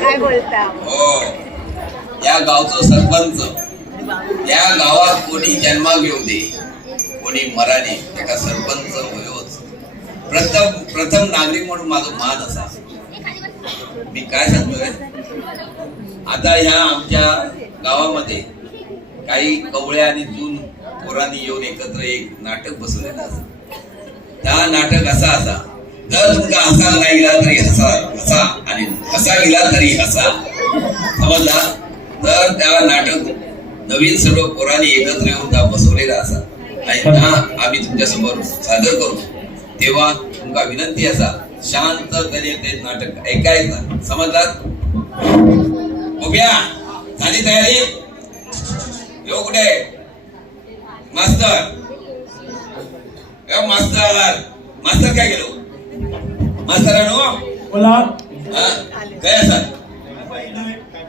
काय बोलता हो, या गावचं सरपंच, या गावात कोणी जन्मा घेऊ दे, कोणी मराठी एका सरपंच होयोच. प्रथम नागरिक म्हणून माझा मान असा. मी काय सांगतोय, आता ह्या आमच्या गावामध्ये काही कवळ्या आणि जून पोरांनी येऊन एकत्र एक नाटक बसवलेलं असं. त्या नाटक असा जर तुमचा हसा नाही गेला तरी हसा आणि हसा गेला तरी हसा, समजला. तर त्या नाटक नवीन सर्व पोरांनी एकत्र येऊन बसवलेला असा आणि आम्ही तुमच्या समोर सादर करू. तेव्हा तुमका विनंती असा, शांतपणे ते नाटक ऐकायचं, समजलात. उभ्या झाली तयारी? येऊ कुठे मास्तर? मास्तर काय गेलो? मास्तरांनो बोला. काय असा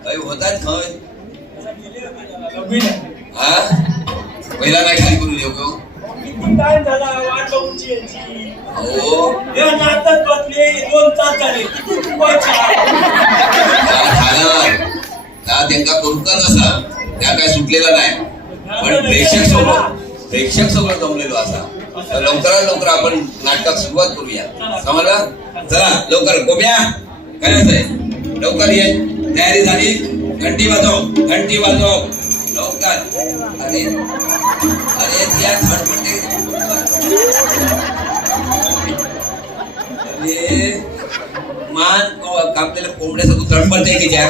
काही होतात खय? हा, पहिला नाही खाली करून येऊ घेऊ. काय झाला वाट बघूची याची? हो, हे नाटक बसले 2 तास झाले. किती चुकवायचा त्यांना करू का तसा, त्या काय सुटलेला नाही. पण प्रेक्षक सोबत जमलेलो असा. तर लवकरात लवकर आपण नाटकात सुरुवात करूया, समजला. चला लवकर. गोब्या काय आहे, लवकर ये. तयारी झाली? घंटी वाजव, घंटी वाजव लवकर. अरे अरे त्या धडपडते. अरे मान कापलेल्या कोंबड्याचं तू तडपडते की त्या?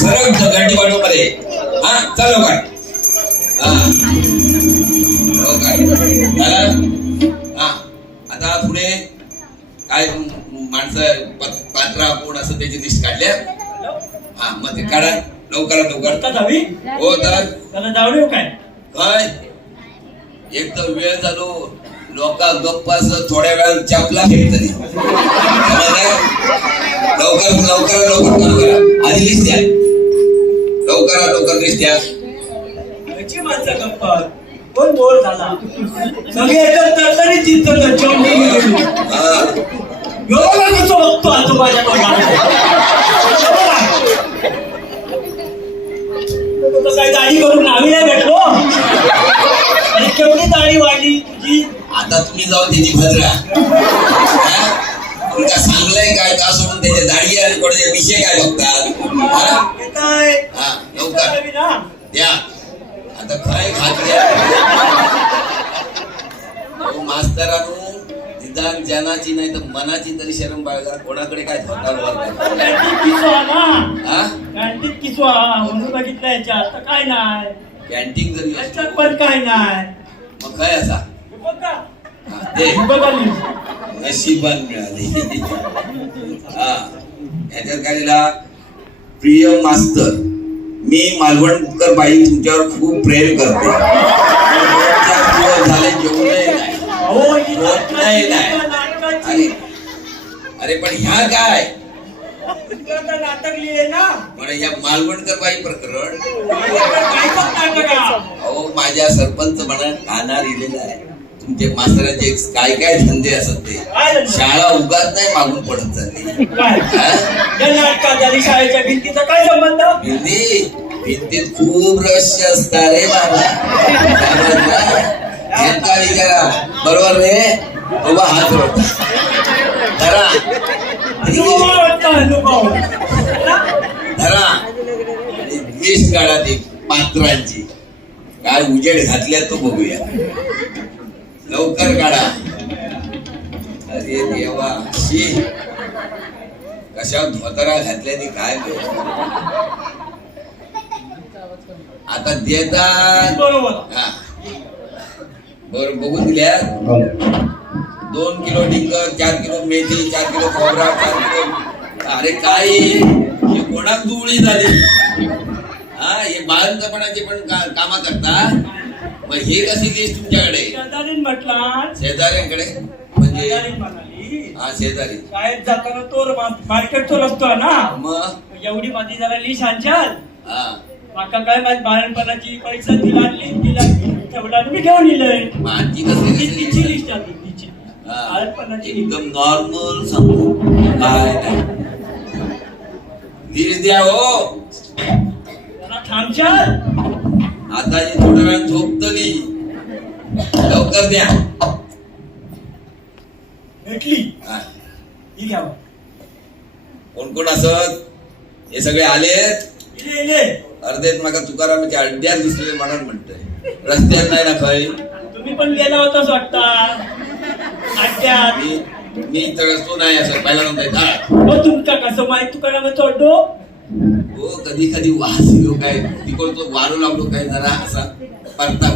सरळ घंटी वाजव मध्ये. हा चल लवकर. हा आता पुढे काय माणसं पात्रा कोण असं त्याची लिस्ट काढल्या. हा मग ते काढा लवकरात लवकर. हो तर जाऊ काय काय एक तर वेळ झालो, लोक गप्पास थोड्या वेळात चापला फेकतली. लवकर लवकर लवकर काम करा. आधी लिस्ट द्या, लवकरात लवकर लिस्ट द्या. माणसं गप्पा कोण बोर झाला, सगळे तरी चिंतन कसं बघतो आता माझ्या काय दाढी करून आम्ही नाही भेटलो. आणि केवढी दाढी वाढली तुझी. आता तुम्ही जाऊन त्याची भद्रा तुमका सांगलंय काय का सोडून त्याच्या दाढी आणि कोणाचे विषय काय बघतात. काय हा लवकर द्या. आता काय खात्या मास्तरांनो, निदान जनाची नाही तर मनाची तरी शरम बाळगा. कोणाकडे काय धोका किसवा म्हणून बघितलं याच्यात काय नाही. कॅन्टीन जरी पण काय नाही. मग काय असा नशिबान मिळाली. हा याच्यात काय लिहिला, प्रिय मास्तर, मी मालवणकर बाई तुमच्यावर खूप प्रेम करते. झाले जेवणही नाही. अरे पण ह्या काय नाटक लिहिले ना. पण ह्या मालवणकर बाई प्रकरण अहो माझ्या सरपंच म्हणा गाणार लिहिलेलं आहे. तुमचे मास्तरांचे काय काय धंदे असत ते. शाळा उगाच नाही मागून पडत चालली. शाळेच्या भिंतीचा काय संबंध? भिंतीत खूप रहस्य असतात रे बाबा. विचारा बरोबर रे बाबा. हात धरा धरा आणि लिस्ट काढा ती पात्रांची. काय उजेड घातल्या तो बघूया. लवकर काढा. अरे देवा शी कशा धोतरा घातल्याने काय आता देतात. हा बरोबर बघून दिल्या. 2 किलो डिंगर, 4 किलो मेथी, 4 किलो खोबरा, 4 किलो. अरे काय हे कोणाक दुवळी झाली. हा हे बाळंतपणाचे पण कामा करतात. मग हे कशी लिस्ट तुमच्याकडे? शेजाऱ्यांकडे म्हणजे हा शेजारी शाळेत जाताना तो मार्केट तो लागतो ना. मग एवढी माझी जरा लिस्ट आणचाल. हा माका काय माझ्या बाळणपणाची पैसा तिला आणली, तिला ठेवला मी घेऊन लिहिलंय. माझी कसली तिची लिस्ट आहे तिची. हा, बाळपणाची एकदम नॉर्मल सांगतो काय नाही धीर द्या हो. जरा थांबशाल. आता जी थोड्या वेळ झोपतली लवकर द्या. भेटली हा. ही घ्यावं. कोण कोण असत हे सगळे आलेत. इले इले अर्धेत माका तुकारामाच्या अड्ड्यात दिसलेले म्हणून म्हणतोय रस्त्यात नाही ना खय. तुम्ही पण गेला होताच वाटता अड्ड्यात. मी तर तो नाही असं पहिला नव्हता. हो तुमका कसं माहित तुकारामाचं अड्डो. हो कधी कधी वास येतो काय तिकडं तो वारू लागलो काय जरा असा परतात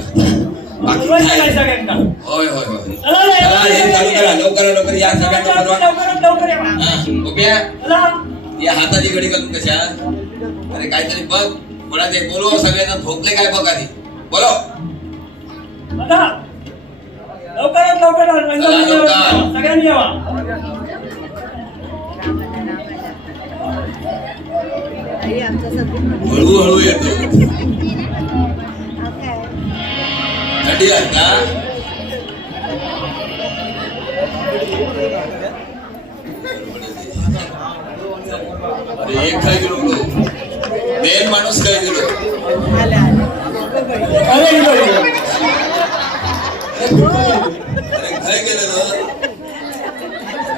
बाकी बरोबर काय काय सगळ्यांना. होय होय होय चला, चला हे चालू करा लवकर या सगळ्यांना बोलवा. लवकर या. हा, गोप्या चला. या हाताची घडी घालून कशा अरे काहीतरी बघ कोणा ते बोलव सगळ्यांना झोपले काय बघ आधी बोलो. आता लवकर लवकर. सगळ्यांनी यावा. हळूहळू येतो थंडी आहे का. अरे एक खाय गेलो मेन माणूस काय गेलो. अरे अरे काय केलं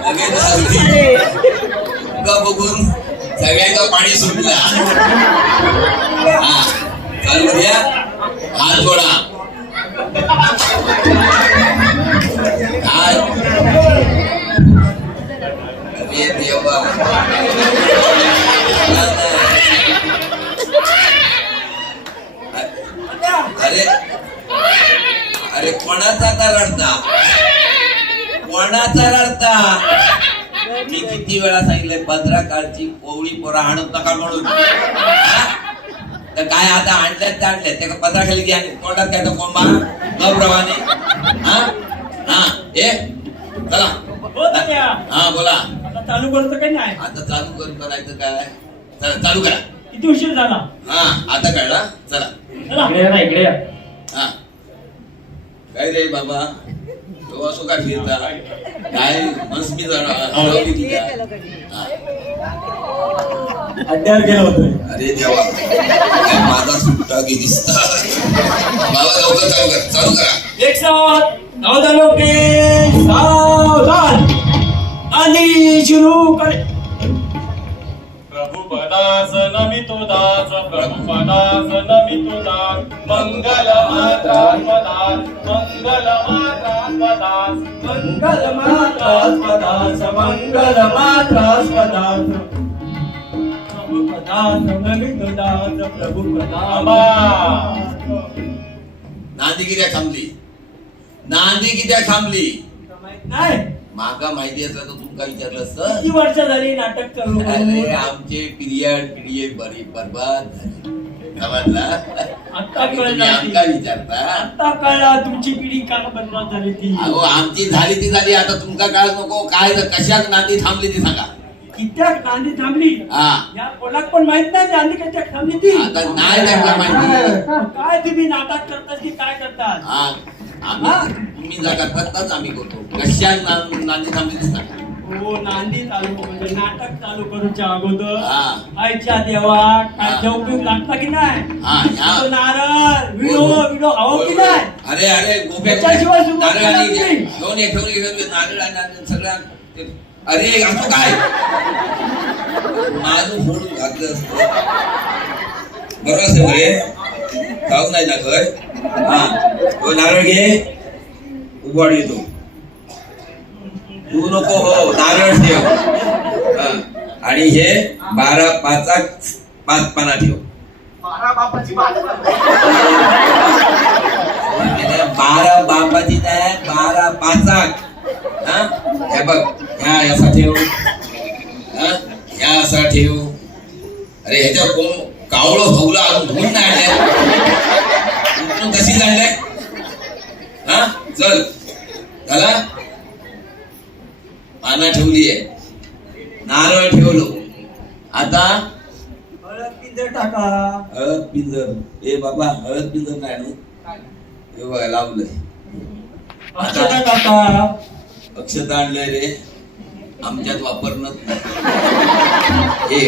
लगेच का बघून सगळ्यांना पाणी सुटला. हा चालू करूया हात जोडा. अरे देवा अरे अरे कोणाचा का रडता कोणाचा रडता. मी किती वेळा सांगितलंय भद्राकाळची कोवळी पोरा आणत नका म्हणून. तर काय आता आणल्यात त्या आणल्यात त्या पत्रा खाली घ्या तोंडात काय तो कोंबा न प्रमाणे. हा हा ए चला हा बोला. आता चालू करतो काही नाही. आता चालू करून करायचं काय चला चालू करा. किती उशीर झाला. हा आता कळला चला. चला इकडे या. हा काय रे बाबा तो असो काय फिरता काय मस्त मी अड्ड्यावर गेलो होतो. अरे देवा काय माझा सुट्टा की दिसता. बाबा लवकर चालू करा. एक साथ सावधान लोके सावधान आणि सुरू करे. प्रभु पदास नमितो दास प्रभु पदास नमितो दास मंगल मात्रास पदास मंगल मात्रास पदास मंगल मात्रास्पदास मंगल मात्रास्पदास प्रभु पदास नमितो दास प्रभु पदास. नांदी कित्याक थांबली नांदी कित्याक थांबली. माहित नाही. माका माहिती असलं तर तुमका विचारलं असतं. किती वर्ष झाली नाटक करून. अरे आमचे पिरियड बरी बरबाद झाली समजला. आता आणि तुम्ही कळलं. आमका विचारता. आता कळला तुमची पिढी का बरबाद झाली ती. अहो आमची झाली ती झाली आता तुमका काळ नको काय कशात नांदी थांबली ती सांगा. कित्याक नांदी थांबली. हा या कोणाक पण माहित नाही नांदी कित्याक थांबली ती. आता नाही त्यांना माहिती. काय तुम्ही नाटक करतात की काय करतात. हा आम्ही तुम्ही जागा करताच आम्ही करतो. कशा नांदी थांबली ती सांगा. हो नांदी चालू म्हणजे नाटक चालू करूच्या अगोदर हा. आईच्या देवा काय उपयोग लागता की नाही. हा ह्या तो नारळ विडो हवं की नाही. अरे अरे गोप्या त्याच्याशिवाय सुरुवात नारळ आणि करायची. घेऊन ये नारळ आणि सगळं अरे असं काय माझं फोडून घातलं असतं बरोबर असं बरे खाऊ नाही ना खय. हा तो नारळ घे उभाड येतो. तू नको हो नारळ ठेव. हा आणि हे 12 5 पाना ठेव. 12 बापाची नाही 12 5. हा हे बघ ह्या असा ठेव. हा ह्या असा ठेव. अरे ह्याच्यावर कोण कावळं फवलं अजून धुवून नाही आणलंय. कशी जाणलंय. हा चल झाला. पाना ठेवली आहे नारळ ठेवलो. आता हळद पिंजर टाका. हळद पिंजर ए बाबा हळद पिंजर नाही ना हे बघा लावलंय. अक्षता टाका. अक्षता आणलंय रे, आमच्यात वापरणच नाही. हे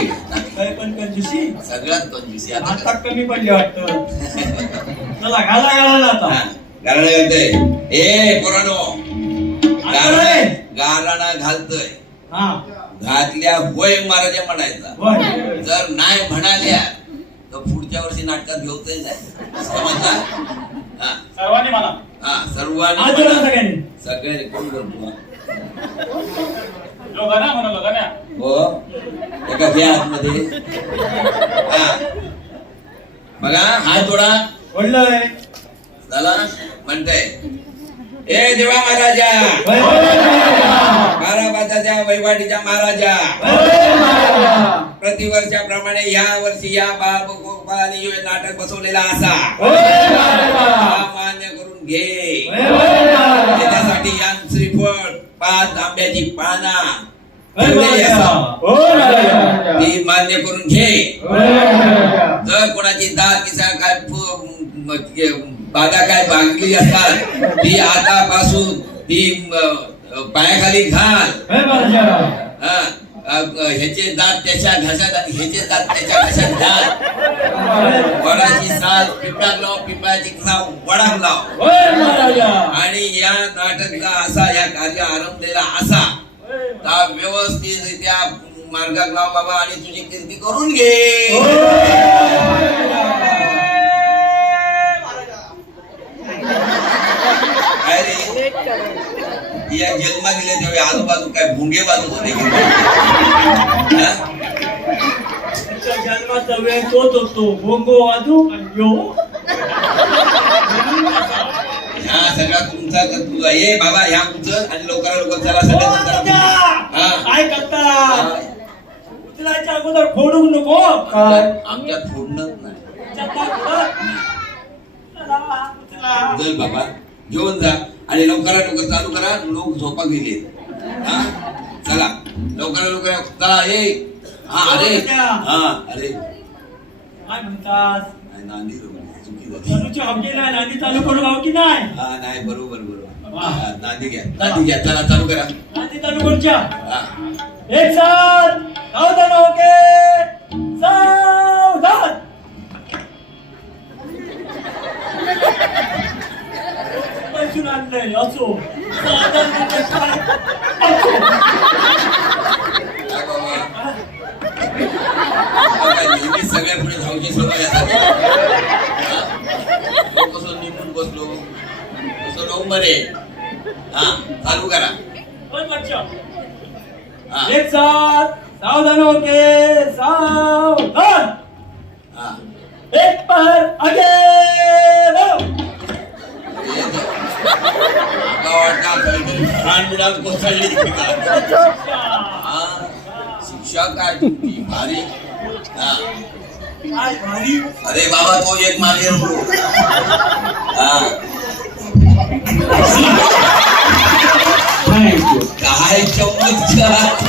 काय पण कंजूसी सगळ्यात कंजूसी आता आता कमी पडली वाटतं. चला घाला घाला ना आता. कारण करतोय ए पोरानो, आता रे. गाराणा घालतोय, हा घातल्या होय महाराजा म्हणायचा. होय. जर नाही म्हणाल्या तर पुढच्या वर्षी नाटकात घेऊतच नाही. समजला? हा सर्वांनी म्हणा. हा सर्वांनी आज बोला म्हणा. सगळ्यांनी. सगळ्यांनी कोण करतो? लोकांना म्हणा लोकांना. हो एका घ्या आतमध्ये. हा बघा हात जोडा. बोललोय. झाला म्हणताय ए देवा महाराजा, होय, होय, महाराजा. बाराबाजाच्या वैवाडीच्या महाराजा, होय, महाराजा. प्रतिवर्षाप्रमाणे या वर्षी या बाळ गोपाळाने नाटक बसवलेला असा होय, महाराजा. हा मान्य करून घे. होय, होय, महाराजा. त्याच्यासाठी या श्रीफळ 5 आंब्याची पाना होय, ठेवलेली महाराजा. असा होय, महाराजा. ती मान्य करून घे. होय, महाराजा. जर कोणाची दात किसा काय बाधा काय बांधली असतात ती आतापासून ती पायाखाली घाल. होय, महाराजा. हा, ह्याचे दात त्याच्या घशात, ह्याचे दात त्याच्या घशात घाल. वडाची साल पिंपळात लाव, पिंपळाची लाव, वडात लाव. होय, महाराजा. आणि या नाटकला असा, या कार्य आरंभलेला असा त्या व्यवस्थितरित्या मार्गात लाव बाबा आणि तुझी कीर्ती करून घे. काय रे या जन्मा दिले तेव्हा आजूबाजू काय भुंगे बाजू होते की हा? त्याच्या जन्माचा वेळ तोच होतो. भोंगो वाजू आणि यो. हा सगळा तुमचा तुझा ये बाबा ह्या उचल आणि लवकरात चला ओ, सगळ्या महाराजा. हा. काय करता? उचलायच्या अगोदर फोडू नको. आमच्यात फोडणंच नाही. चल बाबा घेऊन जा आणि लवकर चालू करा. लोक झोपा गेले. हा चला लवकर चला. ये हा अरे हा अरे काय म्हणतात? नाही, नांदी चुकी झाली. चालूची हवकी नाही, नांदी चालू करू हवकी नाही. हा नाही बरोबर वा. हा, नांदी घ्या चला चालू करा. नांदी चालू करूच्या. हा एक साथ सावधान होके सावधान. पैसून आणलंय असो. सावधान म्हणजे काय? असो. काय बाबा आता नेहमी सगळ्या पुढे धावची सवय असते. कसं निघून बसलो कसं राहू मरे. हा चालू करा. पण बच्चा. हा एक साथ सावधान होके सावधान. हा एक पैर आगे बढ़ो. आता वाटतं काहीतरी खानपिनात कोसळली का? हा शिक्षा काय तुमची भारी. हा काय भारी. अरे बाबा तो एक मागे रडलो. हा काय चमत्कार.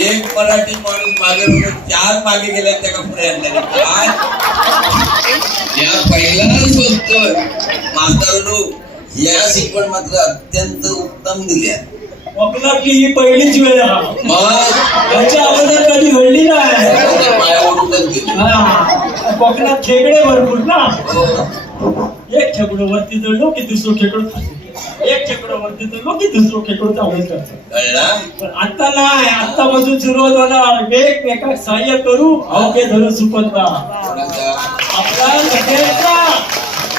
एक मराठी माणूस मागे रडलो, 4 मागे गेल्या त्या पुढे आणल्या. काय या पहिलाच होतं मास्तरांनो. या शिकवण मात्र अत्यंत उत्तम दिल्या. आपला की ही पहिलीच वेळ आहे. मग याच्या अगोदर कधी घडली नाही. पायावरूनच गेली. हा. कोकणात खेकडे भरपूर ना. हो. एक खेकडं वरती चढलो की दुसरं खेकडं खाली. एक खेकडं वरती चढलो की दुसरं खेकडं चावलं करतो. कळला? पण आता नाही. आतापासून सुरुवात होणार. एकमेकात सहाय्य करू अवघे धरून सुपंता. कोणाचा? आपला सगळ्यांचा.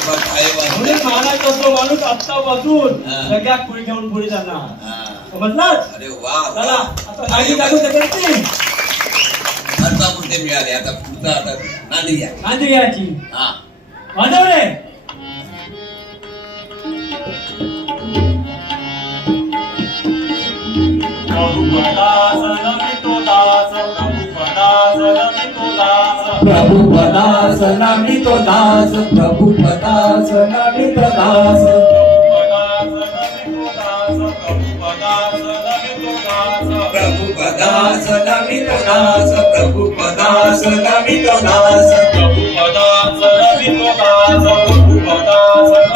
काय वाटलं? म्हणून महाराज तो माणूस आत्तापासून हा. सगळ्यात पुढे घेऊन पुढे जाणार. हा. समजलात? अरे वा चला आता नाडी काढू सगळ्यांची. आता कुठे मिळाले आता पुढचा आता नांदी घ्या. नांदी घ्यायची. हा वाजवणे. प्रभु पदास नमितो दास, प्रभु पदास नमितो दास, प्रभु पदास नमितो दास, प्रभु पदास नमितो दास, प्रभु पदास नमितो दास, प्रभु पदास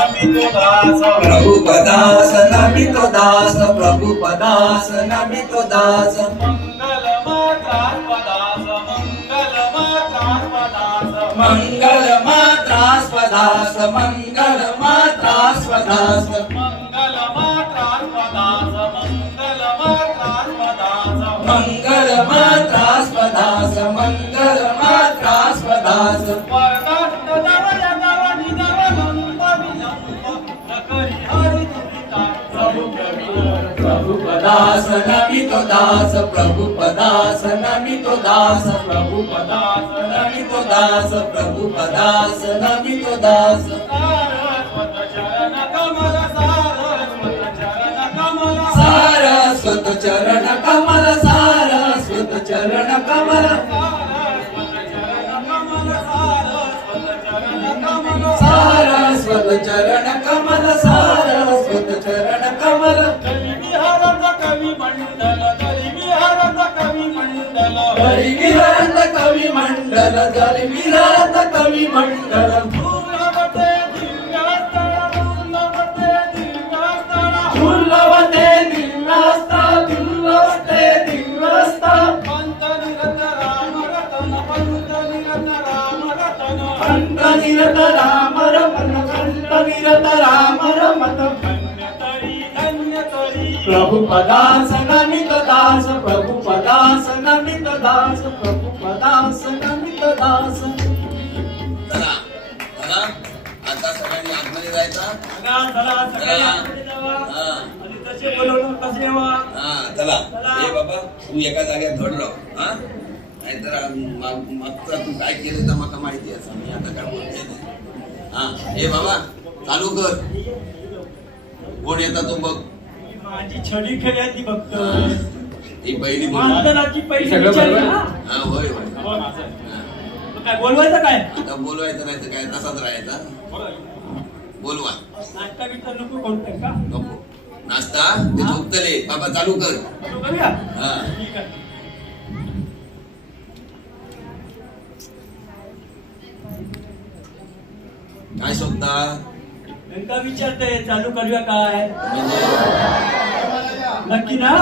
नमितो दास, प्रभु पदास नमितो तो दास प्रभु पदास नमितो दास मंगल मात्रास्पदास मंगल मात्रास्पदास मंगल मात्रास्पदास मंगल मात्रास्पदास प्रभु पदास नमितो दास प्रभु पदास नमितो दास प्रभु पदास नमितो दास प्रभु पदास नमितो दास सारस्वत चरण कमल सारस्वत चरण कमल सारस्वत चरण कमल सारस्वत चरण कमल हरि विहरत कवि मंडल हरि विहरत कवि मंडल दुर्लभते दिव्यास्ता दुर्लभते दिव्यास्ता पंत निरत राम रतन कंठ निरत राम रमन प्रभु पदास नमित दास प्रभु पदास नमित दास प्रभु पदास नमित दास चला चला आता सगळ्यांनी आतमध्ये जायचा हा चला ये बाबा तू एका जागेत धड राह हा नाहीतर मागचा तू काय केलं तर मला माहिती आहे मी आता काय बोलते नाही हा ये बाबा चालू कर कोण येता तो बघ माझी छडी खेळ्याची बघत ही पहिली बोल मास्तराची पहिली विचारली ना? हा होय होय मग काय बोलवायचं काय आता बोलवायचं नाही तर काय तसाच राहायचा बोलवा नाश्ता बिस्ता नको कोणतं का नको नाश्ता ते झोपतले बाबा चालू कर सुरू करूया हा ठीक आहे काय शोधता नेमका विचारते चालू करूया काय म्हणजे नक्की ना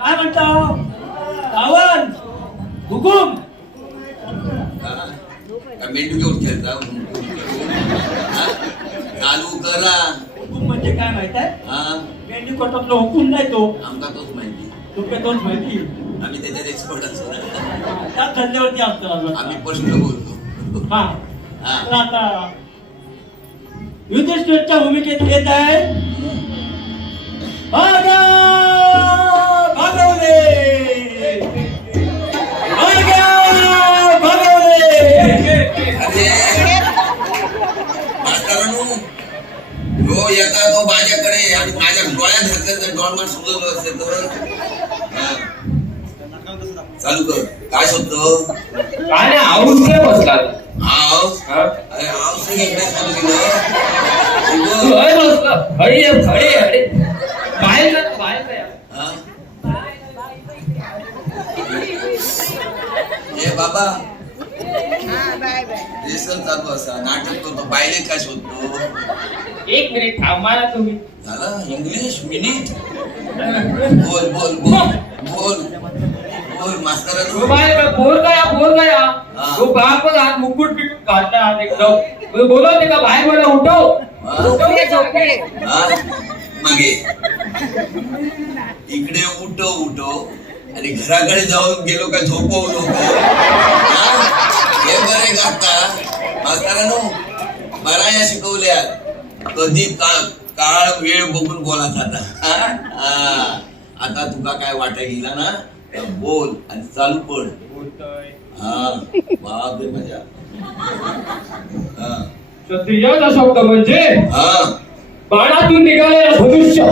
काय म्हणता आव्हान हुकुम हा? का मेंढू घेऊन खेळता हा? चालू करा हुकुम म्हणजे काय माहित आहे हा मेंढी कोटातला हुकुम नाही तो आमका तोच माहिती तुमच्या तोच माहिती आम्ही त्याच्यात एक्सपर्ट असतो ना त्या धंद्यावरती असतो आम्ही प्रश्न बोलतो हा हा तर आता युधिष्ठिरच्या भूमिकेत येत आहे भाग्या भागवले भाग्या भागवले अरे मास्तरांनो हो येता तो माझ्याकडे आणि माझ्या डोळ्यात घातलं तर डोळमाट सुचवलं असते तर हा. चालू कर काय शोधतो काय नाही आऊस नाही बसला हाऊस हा? अरे हाऊस इकडे चालू केलं होय बसला हळी हळी हळी बाहेर जा बाहेर जा हा? ए बाबा रेसल चालू असा नाटक करतो पाहिले काय शोधतो एक मिनिट थांबा ना तुम्ही झालं इंग्लिश मिनिट बोल बोल बोल बोल बोल मास्तरांनो तो बाहेर बोर गया हा. तो बापच हात मुकुट बिकुट घातला हात एकदम बोलवते का बाहेर बोला उठव हा? उठव झोपले हा? मागे इकडे उठो उठो आणि घराकडे जाऊन गेलो का झोपवू नको हा? हे बरे गाता मास्तरांनो बराया शिकवल्या कधी काळ वेळ बघून बोलायचा आता हा? आता तुका काय वाटा गेला ना तर बोल आणि चालू पड हा बाप रे मजा हा क्षत्रियाचा शब्द म्हणजे हा बाणातून निघालेला धनुष्य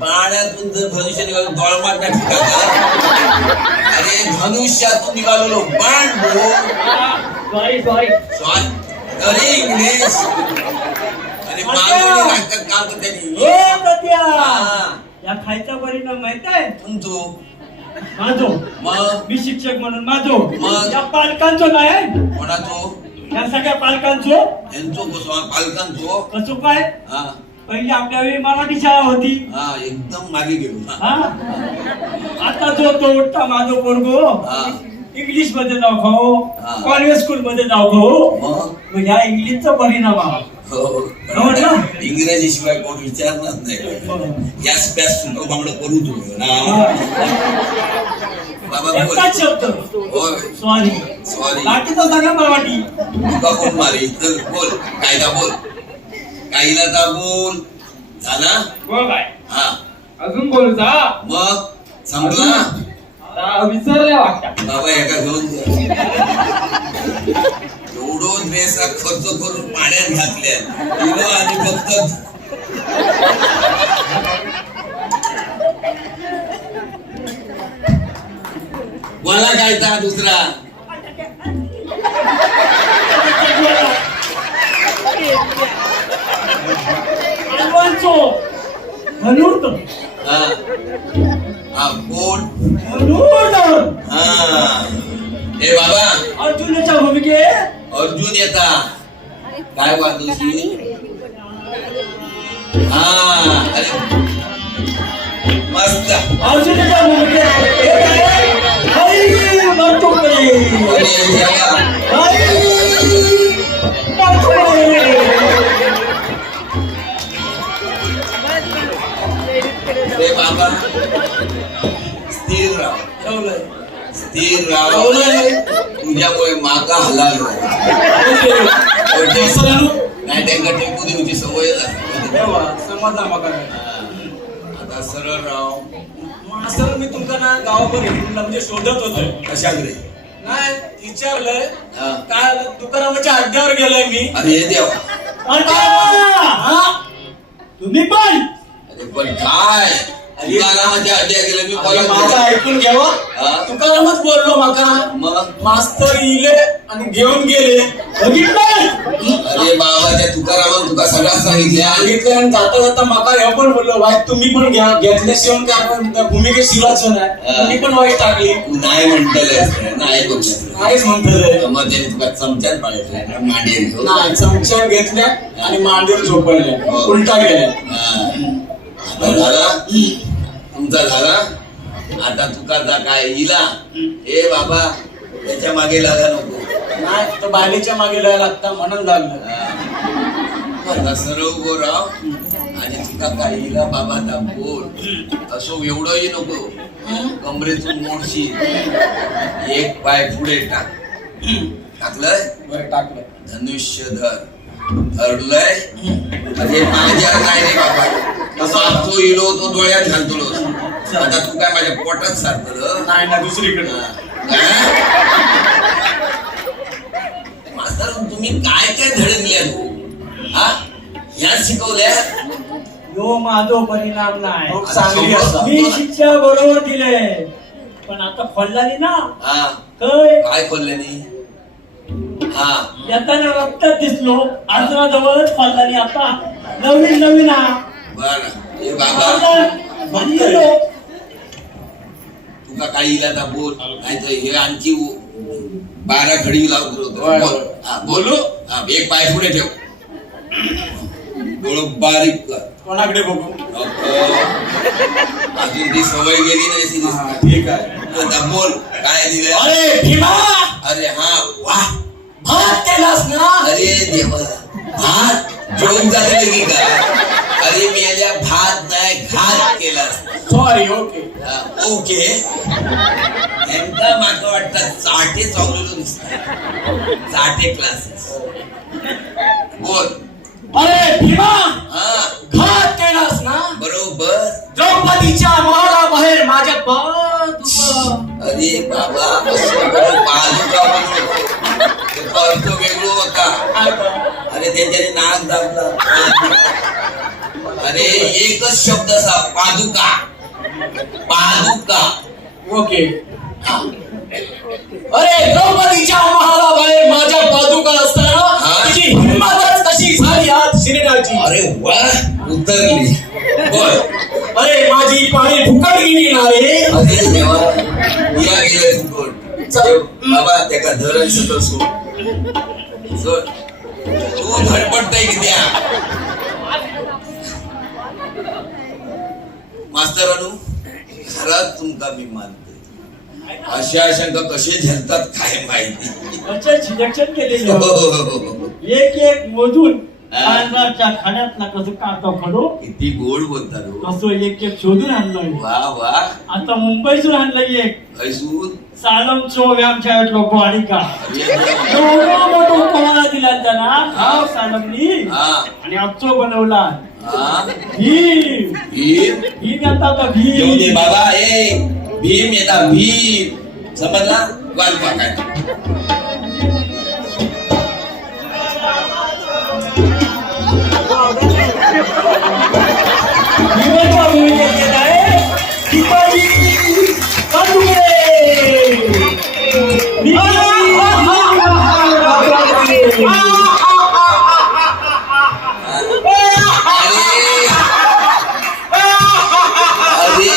पाण्यातून जर धनुष्य निघालो डोळमाट नाही ठिकाणा अरे धनुष्यातून निघालेलो बाण बोल सॉरी अरे इंग्लिश अरे मागवणी लागतात काम करते ओ तात्या हा. या खायचा परिणाम माहित आहे तुमचो माझो मग मी शिक्षक म्हणून माझो मग? या पालकांचो नाही कोणाचो या सगळ्या पालकांचो यांचो कसो पालकांचो कसो काय हा पहिली आपल्या वेळी मराठी शाळा होती हा एकदम मागे गेलो हा आता जो तो उठता माझो पोरगो हा इंग्लिश मध्ये जाऊ खाओ हा. कॉन्व्हेंट स्कूल मध्ये जाऊ खाओ मग ह्या इंग्लिशचा परिणाम आहे हो म्हटलं इंग्रजी शिवाय कोण विचारणार नाही यास प्यास सुद्धा बांगडं करू तू ना बाबा बोल एकटाच शब्द होय सॉरी सॉरी बाकीचा सगळा मराठी तुका कोण मारी तर बोल कायदा बोल काहीला ता बोल झाला बोल काय हा अजून बोलू जा मग संपला आता विसरले वाटतं बाबा एका घेऊन एवढो ड्रेसा खर्च करून पाण्यात घातल्या हिरो आणि फक्त मला काय ता दुसरा सर्वांचो धनुर्ध हा हा कोण धनुर्ध हा हे बाबा अर्जुनाच्या भूमिके अर्जुन येता काय वाजवशी हा अरे मस्त अर्जुनाच्या भूमिके हरी मरतुकडे अरे जगा. हरी मरतुकडे रे बाबा स्थिर राह स्थिर राह तुझ्यामुळे माका हलाल नाही त्यांना टेकू देऊची सवय झाली आता सरळ राव मास्तर मी तुमका ना गावावर म्हणजे शोधत होतोय कशाकडे नाही विचारलंय हा. काय तुकारामाच्या अड्ड्यावर गेलोय मी अरे हे देवा तुम्ही पण अरे पण काय तुकारामाच्या अड्ड्या गेलं मी माझं बोला ऐकून घ्यावा हा? तुकारामच बोललो माका मग मास्तर इले आणि घेऊन गेले बघितलं अरे बाबा त्या तुकारामान तुका सगळा सांगितल्या सांगितलं आणि जाता जाता माका हे पण बोललो वाईट तुम्ही पण घ्या घेतल्याशिवाय काय आपण त्या भूमिकेत शिवायचं नाही मी पण वाईट टाकली तू नाही म्हणतलंस नाही बोलतस नाहीच म्हणतोय मग त्याने तुका चमच्यात पाळायचं मांडीन नाही चमच्या घेतल्या आणि मांडीवर झोपडल्या हो. उलटा गेल्या आता झाला तुमचा झाला आता तुका जा काय इला ए बाबा त्याच्या मागे लागा नको नाही तर बालीच्या मागे लय लागता म्हणून लागलं आता सरळ उभो राव आणि तुका काय इला बाबा ता बोल असो एवढंही नको कमरेतून मोडशी एक पाय पुढे टाक टाकलंय बरं टाकलं धनुष्यधर धरलंय अरे माझ्या काय रे बाबा तसा तो इलो तो डोळ्यात घालतो आता तू काय माझ्या पोटात सारखं नाही ना दुसरीकडे मास्तर तुम्ही काय काय धडकल्या तू हा ह्या शिकवल्या यो माझो परिणाम नाही हो, चांगली असता. मी शिक्षा बरोबर दिले पण आता खोललानी ना हा काय काय खोलल्यानी हा येताना रक्तात दिसलो अर्जुना जवळच खोललानी आता नवीन नवीन हा बर ए बाबा भारी गेलो. तुका काही इला आता बोल नाही तर हे आणखी 12 घडी लावतो बोल हा बोलू हा एक पाय पुढे ठेव डोळं बारीक कर कोणाकडे बघू नको. अजून ती सवय गेली नाही अशी हा, दिसते ठीक आहे आता बोल काय दिलं अरे भीमा अरे हा वा भात केलास ना अरे देवा भात जेवण झालं की का अरे मी याच्या भात नाही घात केला सॉरी ओके ओके नेमका माका वाटतं चाटे चावलेलो दिसत चाटे क्लासेस बोल अरे भीमा हा घात केलास ना बरोबर द्रौपदीच्या महालाबाहेर माझ्या पादुका अरे बाबा असं करून बाजूचा म्हणतो त्याचा अर्थ वेगळा होता अरे त्याच्याने नाक दाबला अरे एकच शब्द असा पादुका पादुका ओके अरे द्रौपदीच्या महालाबाहेर माझ्या पादुका असताना हा? तिची हिंमतच कशी झाली आज शिरण्याची अरे वा उतरली बोल अरे माझी पाणी फुकट गेली ना रे अरे देवा या गेलं फुकट बाबा त्याका धरण सगळं सोड सोड. तू धडपडतय कित्या मास्तरानू, खरंच तुमका मी मानतोय. अशा शंका कसे झेलतात काय माहिती. अच्छा सिलेक्शन केलेलं हो. एक एक मोजून हा. अन्नाच्या खाण्यातला कसं काढतो खडो किती गोड बोलतात हो. कसं एक एक शोधून आणलंय. वा वा. आता मुंबईतून आणलंय एक कैसून सालमचो व्यायाम शाळेत लोक आणि का एवढा मोठा कोणाला दिला त्यांना गाव सालमनी हा आणि आजचो बनवला हा भीम भीम भीम येतात का येऊ दे भीम बाबा. ए भीम येता भीम समजला. वाजवा काय भीमाच्या भूमिकेत येत आहे शिवाजी कांदुळे. अरे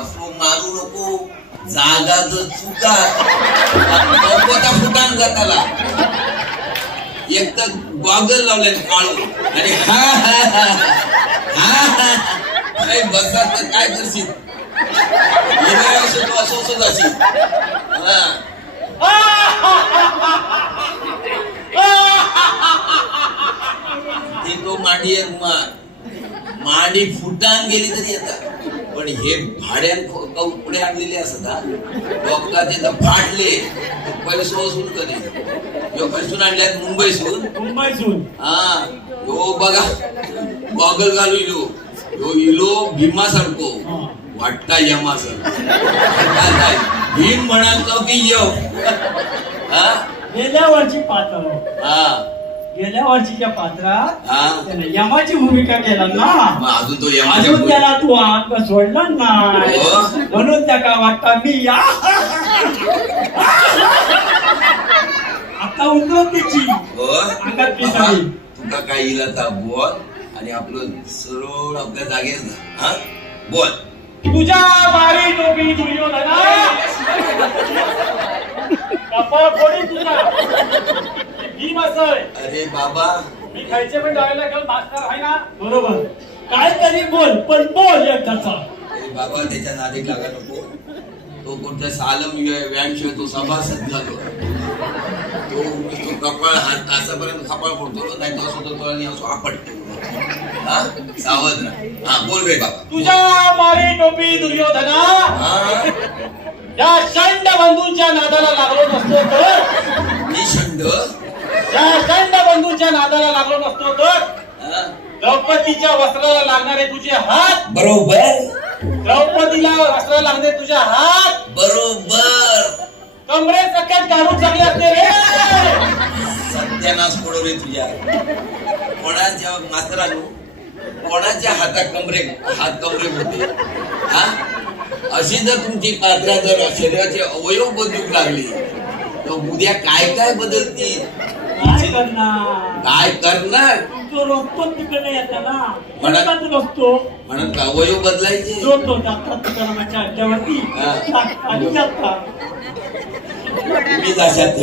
असो मारू नको. जागा जर चुका फुटान जाताला. एक तर गॉगल लावले काळू आणि हा हा हा हा हा काय बसतात तर काय करशील. असं जाशील. ती तो मांडी मांडी फुटान गेली तरी येतात. पण हे भाड्यान पुढे आणलेले असतात डॉक्टराचे तर फाटले पैसे वसूल कधी यो पैसून आणल्यात मुंबईसून. हा यो बघा गॉगल घालू इलो यो इलो भीमा सारखो वाटता यमा सर. भीम म्हणाल की यो हा गेल्या वर्षी पात्र हा गेल्या वर्षीच्या पात्रात हा त्याने यमाची भूमिका केला ना. मग अजून तो अजून यमाच्या त्याला तू अंग सोडला नाही हो. म्हणून त्याका वाटता मी या आता उतरत त्याची हो अंगात बाबा, पिसाळी. तुका काय इला तर बोल आणि आपलं सरळ आपल्या जागेवर जा. हा बोल. तुझ्या मारी टोपी दुर्योधना कपाळ फोडी तुझा भीम असय. अरे बाबा मी खायचे पण जायला घेऊन मास्तर आहे ना. बरोबर काय तरी बोल पण बोल एकदाचा. अरे बाबा त्याच्या नादी लागा नको. तो कोणत्या सालम व्यायाम शिवाय तो सभासद झालो. तो कपाळ हात आतापर्यंत कपाळ फोडतो नाही तो असं तो आणि असं आपटतो. हा सावध राहा. हा बोल रे बाबा. तुझ्या मारी टोपी दुर्योधना हा या शंड बंधूंच्या नादाला लागलो नसतो तर मी शंड. या शंड बंधूंच्या नादाला लागलो नसतो तर हा द्रौपदीच्या वस्त्राला लागणारे तुझे हात बरोबर द्रौपदीला वस्त्राला लागणारे तुझे हात बरोबर. कमरे सकट काढून चालले असते रे. सत्यानाश पडो रे तुझ्या. कोणाच्या मास्तरांनो कोणाच्या हात कमरे होते. हा अशी जर तुमची पात्रा जर शरीराचे अवयव बदलूक लागली तर उद्या काय काय बदलतील. काय करणार काय करणार. तो रस्तो तिकडे येतो ना म्हणा. म्हणत रस्तो म्हणत का अवयव बदलायचे. जो तो जातात तुकारामाच्या अड्ड्यावरती हा. आणि जातात. तुम्ही जाशात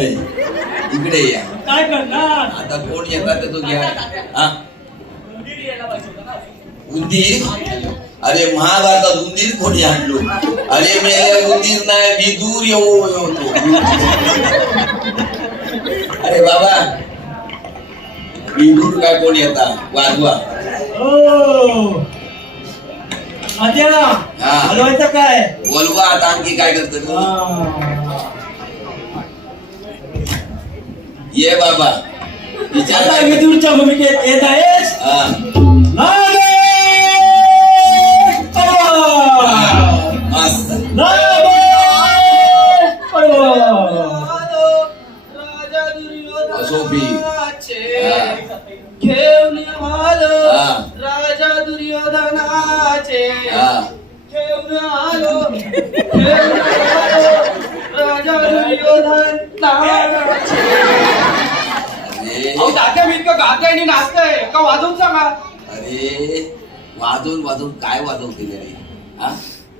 इकडे या. काय करणार आता कोण येतात ते तो घ्या. हा उंदीर. अरे महाभारतात उंदीर कोणी आणलो. अरे मेले उंदीर नाही विदूर येतो. अरे बाबा विदूर काय कोण येता वाजवा. ओ आद्याला हा. हलवायचं काय बोलवा आता आणखी काय करतो तू. ये बाबा विचार आता काय. विदूरच्या भूमिकेत येत आहेस. हा. नागे मस्त. असो बी. घेऊन आलो हा. राजा दुर्योधनाचे. हा. घेऊन आलो राजा दुर्योधनाचे. अरे अहो तात्या मी इतकं गाताय आणि नाचताय का वाजवून सांगा. अरे वाजवून काय वाजवते रे. हा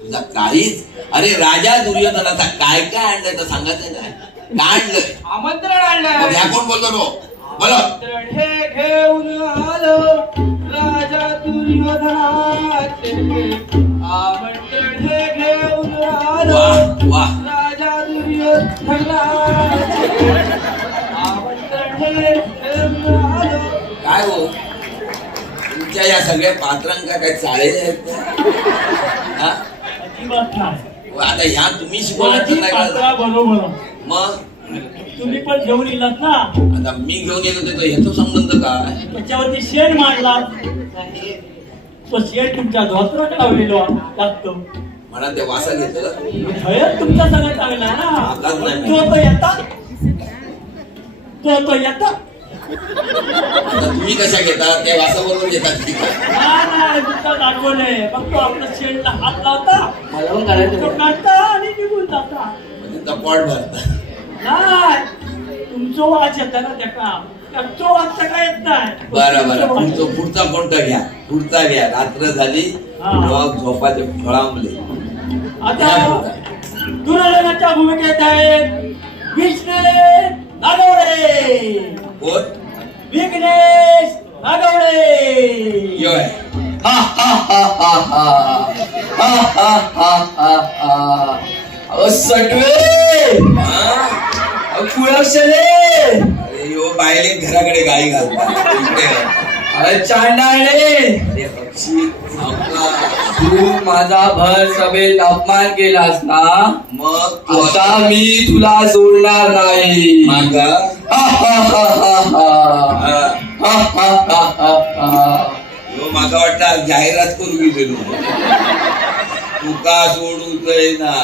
तुझा काहीच. अरे राजा दुर्योधनाचा काय काय आणलंय तर सांगायचं काय. आणलंय आमंत्रण आणलंय. ह्या कोण बोलतो तो बोला. आमंत्रण हे घेऊन आलो राजा दुर्योधनाचे. आमंत्रण हे घेऊन आलो वाह वाह राजा दुर्योधनाचे. आमंत्रण हे घेऊन आलो. काय हो तुमच्या या सगळ्या पात्रांका काय चाळे आहेत हा? अजिबात नाही. आता ह्या तुम्ही शिकवलं माझी नाही पात्रा का? बरोबर. मग तुम्ही पण घेऊन येलात ना, आता मी घेऊन येतो ते ह्याचा संबंध काय? त्याच्यावरती शेण मांडला. तो शेण तुमच्या धोत्रात लावलेलो लागतो. म्हणा ते वासा घेतलं भयच तुमचा सगळं चांगला आहे आकाश ना. नाही. तो येता तो येता. आता तुम्ही कशा घेता त्या वासाबरोबर घेतात की काय? नाही तुमचा दाखवलंय. फक्त आपलं शेणला हात लावता, मला पण करायचं. तो काढता आणि निघून जाता. म्हणजे पोट भरता. नाही तुमचं वाच येत ना त्याका. तो वाचता काय येत नाही. बरं बरं पुढचा कोणता घ्या पुढचा घ्या. रात्र झाली हा. डोक झोपाचे फळांबले. आता दुर्योधनाच्या भूमिकेत आहेत विघ्नेश नागवडे. कोण विघ्नेश नागवडे. यो आहे. अरे यो बायले घराकडे गाई घालतात इकडे घालतात. चांडाळे अरे पक्षी सावकाश. तू माझा भर सभेत अपमान केलास ना, मग तू आता मी तुला सोडणार नाही. मागा यो मागा वाटता जाहिरात करू गेलो तुका सोडूच ना.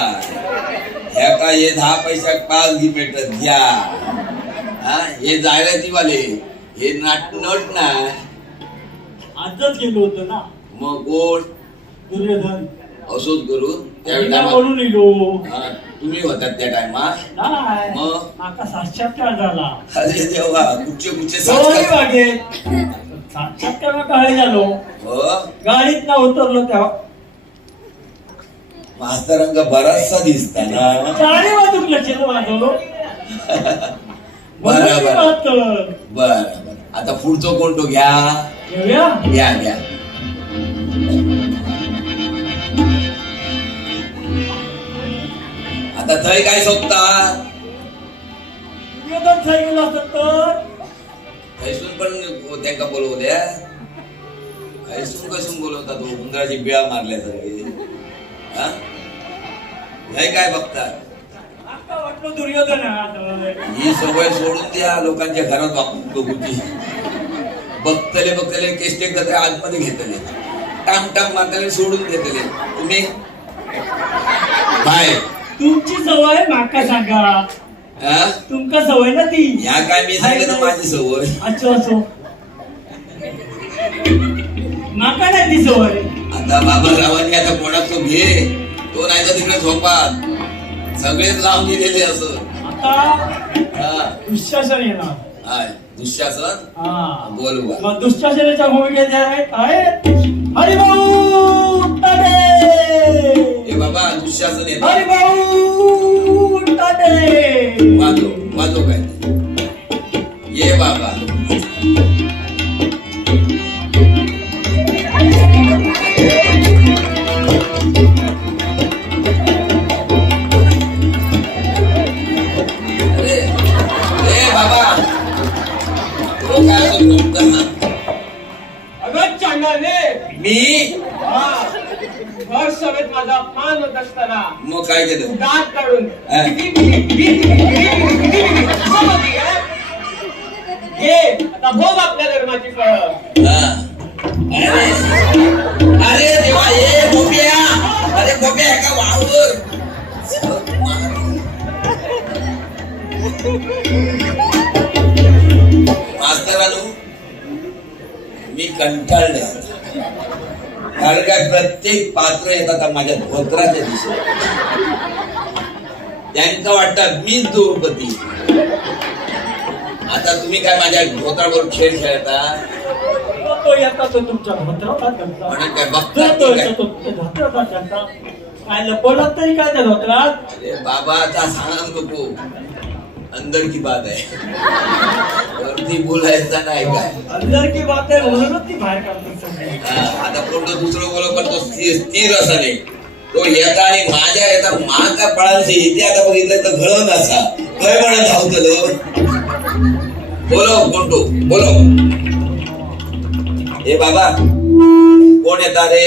ह्या का हे 10 पैशात 5 मिळतात घ्या. हा हे जाहिराती वाले हे नट ना. आजच गेलो होतो ना मग कोण दुर्योधन. असोच करून त्यावेळी बोलून येलो. तुम्ही होतात त्या टायमात. नाही मग? माका साक्षात्कार झाला. अरे देवा कुठचे दोन्ही साक्षात वागेत साक्षात्कार माका हळे झालो. हो गाडीत ना उतरलो तेव्हा मास्तरांका बराचसा दिसता ना. गाडी वाजूक लक्ष वाजवलो. बरं बरं बरं बरं आता पुढचं कोण तो घ्या घेऊया. घ्या घ्या. आता थंय काय सोपता दुर्योधन थंय गेलो असत तर थैसून पण त्यांका बोलवू द्या. थैसून कसून बोलवता तो उंदराची बिळा मारल्यासारखे. हा हे काय बघता. आता वाटलं दुर्योधन आहे. ही सवय सोडून द्या. लोकांच्या घरात वापरून बघूची बघतले केस्टेक जाते आतमध्ये घेतले टाम मारतले सोडून देतले. तुम्ही काय तुमची सवय माका सांगा. हा तुमका सवय ना ती. ह्या काय मी सांगितलं माझी सवय. अच्छा असो माका नाही ती सवय. आता बाबारावांनी आता कोणाचं घे तो नाही तर तिकडे झोपात सगळेच लावून गेलेले असं. आता हा दुःशासन येणार. हाय दुःशासन हा बोल बा. मग दुःशासनाच्या भूमिकेत आहेत हरिभाऊ ताटे. ए बाबा दुःशासन येत हरिभाऊ ताटे. वाजो काय ये बाबा. अरे ए बाबा तो काय असं बोलता? अगं चांडाळे मी भर सभेत माझा अपमान होत असताना मग काय केलं दात काढून हा. घे आता भोग आपल्या धर्माची फळ. हा. अरे देवा ए गोप्या. अरे गोप्या एका वावर मास्तरानू मी कंटाळले कारण काय प्रत्येक पात्र येतात माझ्या धोत्राच्या दिशेने. त्यांना वाटतं मीच द्रौपदी. आता तुम्ही काय माझ्या धोत्राबरोबर खेळ खेळता. तो येता तो तुमच्या धोत्राचा करता. म्हणून काय तो बघतात तो काय. येतो तो धोत्राचा करता. काय लपवलात तरी काय त्या धोत्रात. अरे बाबा आता सांग नको अंदर की बात आहे वरती बोलायचं नाही काय अंदर की बात आहे म्हणूनच ती बाहेर काढतो सगळी. आता कोणतं दुसरं बोल पण तो स्थिर असा नाही तो येता आणि माझ्या येता माझ्या पळांशी इथे आता बघितलं तर घळण असा काय म्हणत धावतलो बोलो कोणतो बोलो हे बाबा कोण येता रे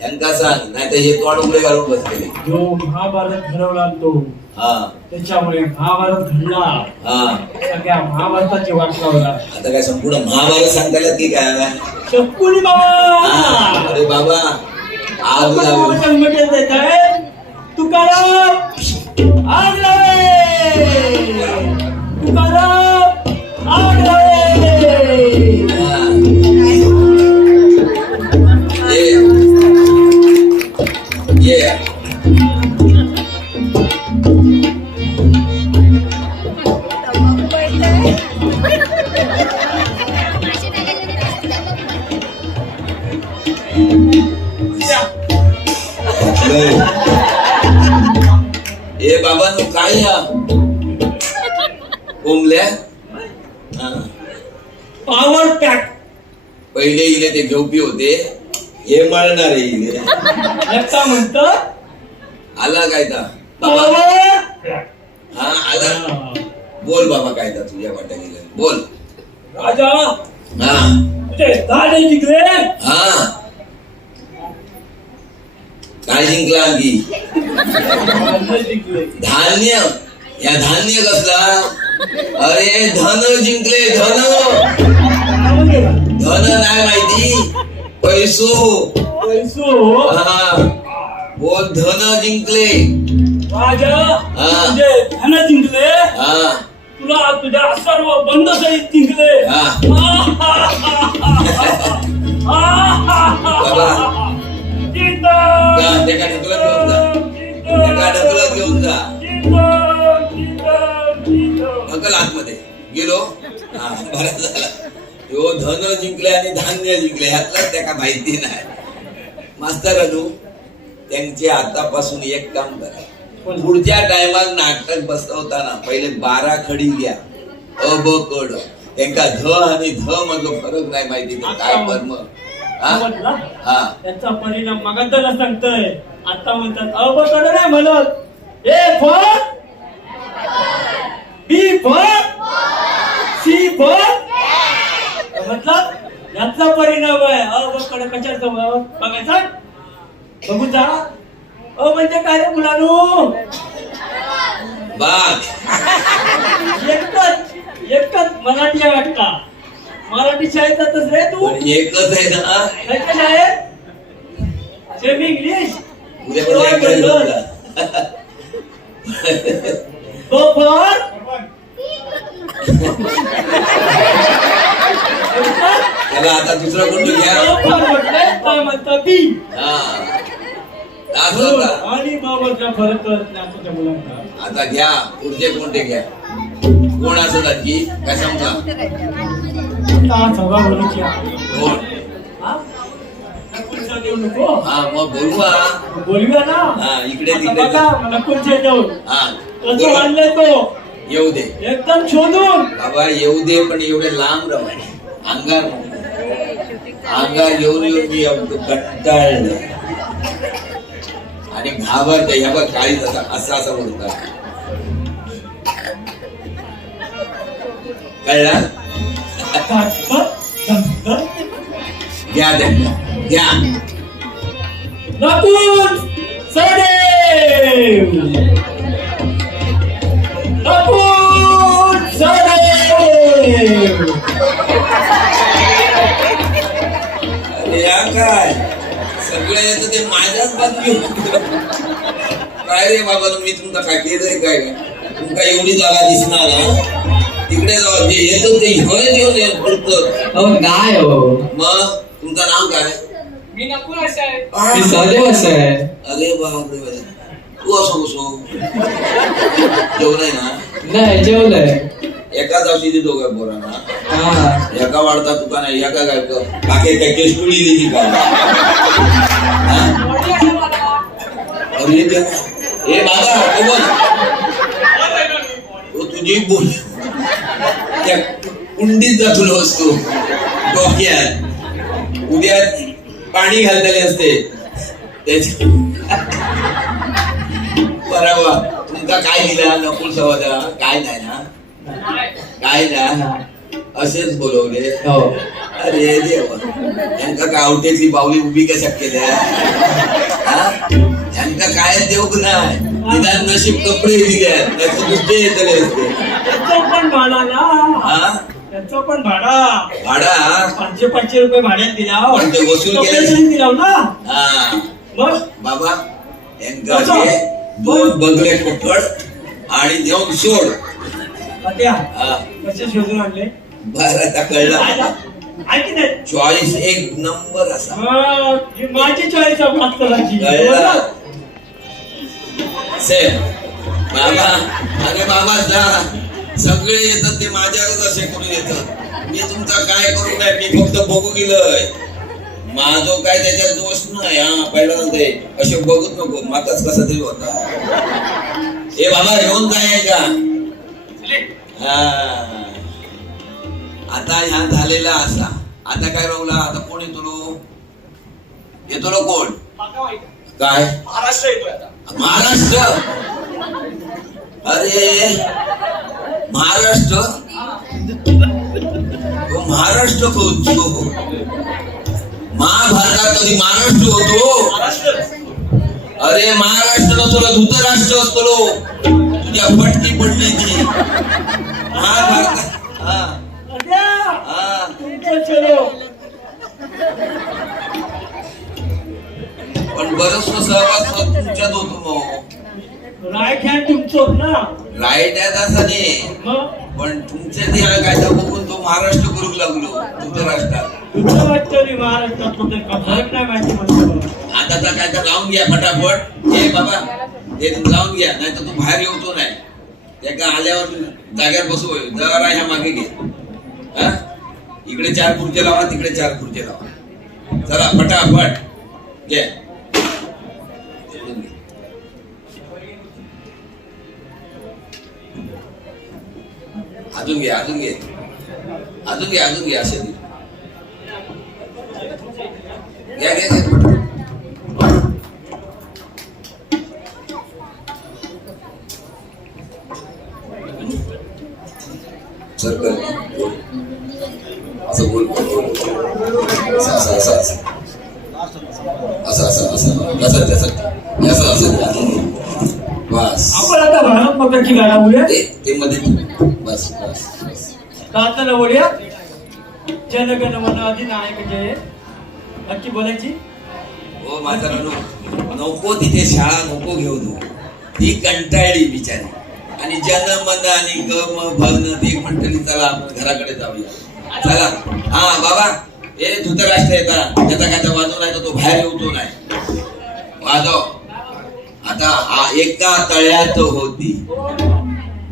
यांका सांग नाही तर हे तोंड उघडे घालून बसलेले जो महाभारत घडवला तो हा त्याच्यामुळे महाभारत घडला हा सगळ्या महाभारताची वाट लावला आता काय संपूर्ण महाभारत सांगता येईल की काय शकुनी बाबा अरे बाबा आग आपण लावू बाबाच्या उंबरठ्यात जायचं आहे. तुकाराम आग लावे तुकाराम आग लावे हा. ये ये ए बाबा नु काय या कोंबल्या पॉवर पॅक पहिले इले ते घेऊपी होते हे मळणारे इले याचा म्हणतो आला काय ता बाबा पॉवर पॅक. हा आला बोल बाबा काय ता तुझ्या वाट्या गेलं बोल राजा हा तुझे दाढे जिंकले हा काय जिंकला आणखी दाढे जिंकले धान्य या धान्य कसला अरे धन जिंकले धन धन नाही माहिती पैसो पैसो हा बोल धन जिंकले राजा हा. तुझे धन जिंकले हा तुला तुझ्या सर्व बंद सहित जिंकले हा बाबा जा, त्याका ढकलत घेऊन जा त्याका ढकलत घेऊन जा ढकल आतमध्ये गेलो हा बरं झाला तो धन जिंकले आणि धान्य जिंकले ह्यातला त्याका माहिती नाही मास्तर अनु त्यांचे आतापासून एक काम करा पुढच्या टायमात नाटक बसवताना पहिले 12 खडी घ्या अ ब कड त्यांका ध आणि ध मधलो फरक नाही माहिती तर काय कर्म हा त्याचा परिणाम मगातला सांगतोय आता म्हणतात अवकडे नाही म्हणत A for B for C for मतलब याचा परिणाम आहे अवकडे कशाचा बघायचा बघू जा अ म्हणजे काय रे मुलांनो बाग एकच मराठी वाटता मराठी शाळेतच रे तू पण एकच आहे ना कोणत्या शाळेत सेमी इंग्लिश उद्यापर्यंत एकच होता. तो फॉर त्याला आता दुसरा कोणतं घ्या म्हटलंय काय म्हणता बी हा असं होता. आणि बाबाचा फरक कळत नाही आताच्या मुलांना आता घ्या पुढचे कोणते घ्या कोण असत की काय समजा आता सगळा बोलूची कोण देऊ नको हा मग बोलवा बोलूया ना हा इकडे आता तिकडे बघा मला कोणचे देऊन हा कसं बोलवा. आणलंय तो येऊ दे एकदम शोधून बाबा येऊ दे पण एवढे लांब रमाने अंगार अंगार येऊन येऊन मी कंटाळलं आणि घाबरते ह्या बघ काळीच असा असा बोलतात कळला घ्या त्यांना घ्या नकुल सदैव नकुल सदैव अरे या काय सगळं येतं ते माझ्याच बातमी काय रे बाबा मी तुमचा काय केलंय काय तुमका एवढी जागा दिसणार ना तिकडे जाऊ जे येतं ते घेऊन येत नाही हो मग तुमचं नाव काय मी नकुल असं आहे मी सदैव असं आहे अरे बापरे तू असो कसो जेवण ना नाही जेवलंय एका जावशी दोघं पोरांना हा एका वाढता तुका नाही एका काय बाकी काय केसकुळी दिली काय अरे ए बाबा म्हणजे बोल त्या कुंडीत जातलो असतो डोक्यात उद्या पाणी घाललेले असते त्याच्या बरोबर तुमचा काय दिला नकुल सवादा काय नाही ना काय ना असेच बोलवले हो अरे देवा यांका गावठ्याची बावली उभी कशा केल्या यांका काय देऊ नाही निदान नशीब कपडे दिले नुसते येतले असते त्याचं पण भाडा ना हा त्याचं पण भाडा भाडा 500 रुपये भाड्यात दिला पण ते वसूल केलं. कपडे तरी दिला ना हा मग बाबा यांका घे, 2 बगले पकड आणि देऊन सोड त्या हा कसे शोधून आणले बरं आता कळलं ऐकी नाही चॉईस एक नंबर असा ही माझी चॉईस आहे मास्तराची कळलं सेम बाबा अरे बाबा जा सगळे येतात ते माझ्यावरच असे करून येतात मी तुमचा काय करू नाही मी फक्त बघू गेलोय माझो काय त्याच्यात दोष नाही हा पहिला ते असे बघूच नको माताच कसा तरी होता ए बाबा येऊन काय का हा आता ह्या झालेला असा आता काय राहला आता कोण येतो कोण काय महाराष्ट्र येतोय आता महाराष्ट्र अरे महाराष्ट्र तो महाराष्ट्र होतो महाभारतात कधी महाराष्ट्र होतो अरे महाराष्ट्र नसतो धृतराष्ट्र असतो तुझ्या फटकी पडली ती महाभारतात हा हा पण बरंच सहवास तुमच्यात होतो मग राईट हँड तुमचं ना राईट आहे असं नाही मग पण तुमच्या ते कायदा बघून तो महाराष्ट्र करू लागलो धृतराष्ट्रात तुमचं वाटतं मी महाराष्ट्रात होते का फरक नाही माहिती म्हणतो आता तर काय तर लावून घ्या फटाफट हे बाबा हे लावून घ्या नाही तर तू बाहेर येतो नाही त्या आल्यावर जाग्यावर बसू जरा ह्या मागे घे हा इकडे 4 खुर्च्या लावा तिकडे 4 खुर्च्या लावा चला फटाफट घे अजून घे अजून घे अजून घे अजून घे असे घ्या घ्या घ्या सर्कल असं बोल असं असं असं असं असं असं असं असं असं असं बस आपण आता भारत माताची गाणं बोलूया ते मध्ये बस बस बस गाताना बोलूया जनगण मन अधिनायक जय नक्की बोलायची हो माझा नको तिथे शाळा नको घेऊ तू ती कंटाळली बिचारी आणि जन मन आणि गम भन ते मंडळी चला आपण घराकडे जाऊया चला हा बाबा हे धृतराष्ट्र येतात त्याचा काय वाजव नाही तर तो बाहेर येतो नाही वाजव आता एका तळ्यात होती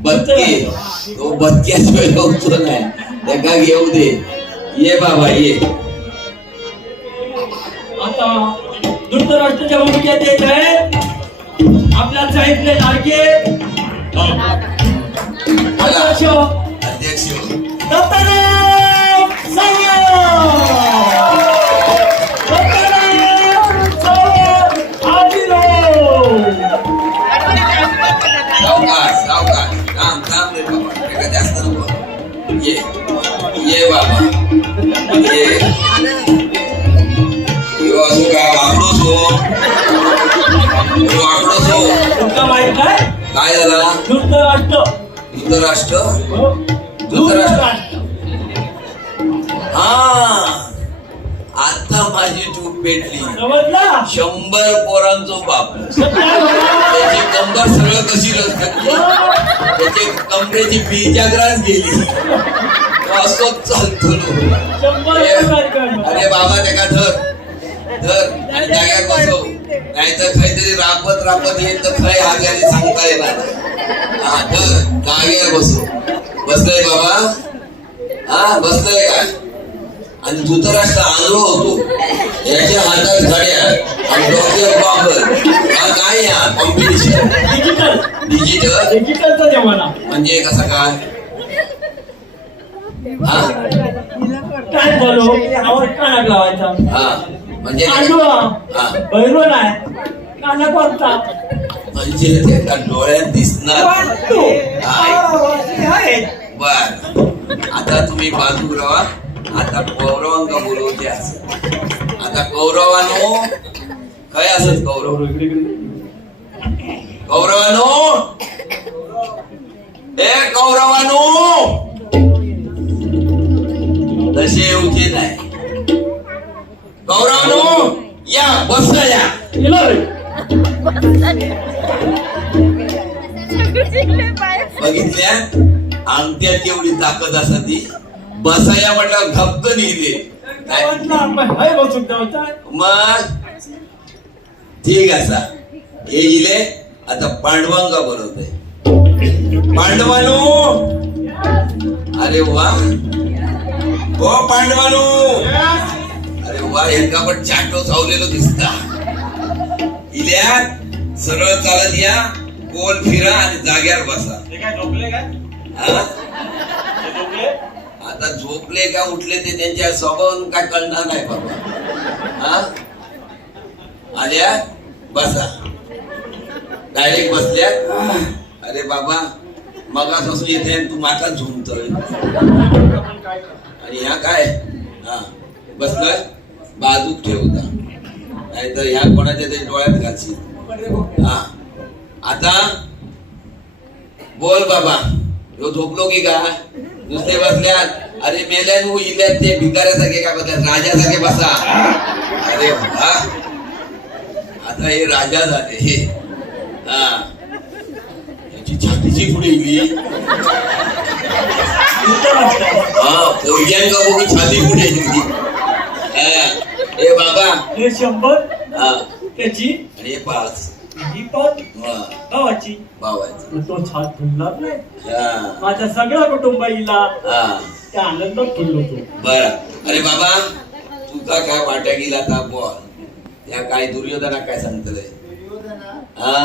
बदके तो बदक्याच वेळ होतो नाही त्याला घेऊ दे ये बाबा ये आता धृतराष्ट्राच्या भूमिकेत येत आहे आपल्या साहित्य लाडके अध्यक्ष अध्यक्ष दत्ताराम सावकाश सावकाश काम काम रे बाबा एका जास्त नको ये ये बाबा ये यो असं काय वागडोस हो तुमका माहित काय काय झाला धृतराष्ट्र धृतराष्ट्र हा आता माझी चूक पेटली समजला 100 पोरांचो बाप समजला? त्याची कंबर सगळं कशी रचली त्याची कमरेची बीजाग्रास गेली तो असंच चालतो अरे बाबा त्याला धर आणि जाग्यावर बसव नाहीतर काहीतरी रापत रापत येत तर खय हागल्याने सांगता येणार हा धर जाग्यावर बसव बसलंय बाबा हा बसलंय काय आणि धृतराष्ट्र आंधळो होतो. याच्या हातात घड्या आणि डोक्यावर बाबर. हा काय या कॉम्बिनेशन? डिजिटल डिजिटलचा जमाना. म्हणजे कसा काय? हा काय बोलो आवाज कानात लावायचा. हा म्हणजे आंधळा हा बहिरो नाही कानात वाजता. म्हणजे त्याला डोळ्यात दिसणार. बर आता तुम्ही बाजू राहा. आता कौरवांका बोलवते असं. आता कौरवानो काय असत? कौरवानो ए कौरवानो तसे येऊचे नाही. कौरवानो या बस या. बघितल्या अंगठ्यात एवढी ताकद असत ती. बसाया म्हटलं घपकन येते. मग ठीक असा हे इले. आता पांडवांका बोलवतोय. पांडवानो अरे वा. हो पांडवानो अरे वा. यांका पण चाटो चावलेलो दिसता. इल्या सरळ चालत या. गोल फिरा आणि जाग्यावर बसा. हा? आता झोपले का उठले ते त्यांच्या स्वभावावरून काय कळणार नाही बाबा. हा आल्या बसा. डायरेक्ट बसल्या. अरे बाबा मगापासून येते आणि तू माथा झुमतोय. आणि ह्या काय हा बसलं बाजूक ठेवता. नाहीतर ह्या कोणाच्या तरी डोळ्यात घालशील. हा आता बोल बाबा. ह्यो झोपलो की काय? नुसते बसल्यात. अरे मेल्यान इल्यात ते भिकाऱ्यासारखे काय बसल्यात. राजासारखे बसा. अरे वा. आता हे राजा झाले हे. हा याची छातीची पुढे गेली. हा पोरग्यांका बघून छाती पुढे गेली. हे बाबा हे 100 हा त्याची आणि हे 5 ही पण हा भावाची. भावायचं. तो छान फुलला नाही. हा माझ्या सगळ्या कुटुंबाईला हा त्या आनंदात फुललो तो. बर. अरे बाबा तुका काय वाट्या गेला आता बोल. त्या काय दुर्योधना काय सांगतलंय? हा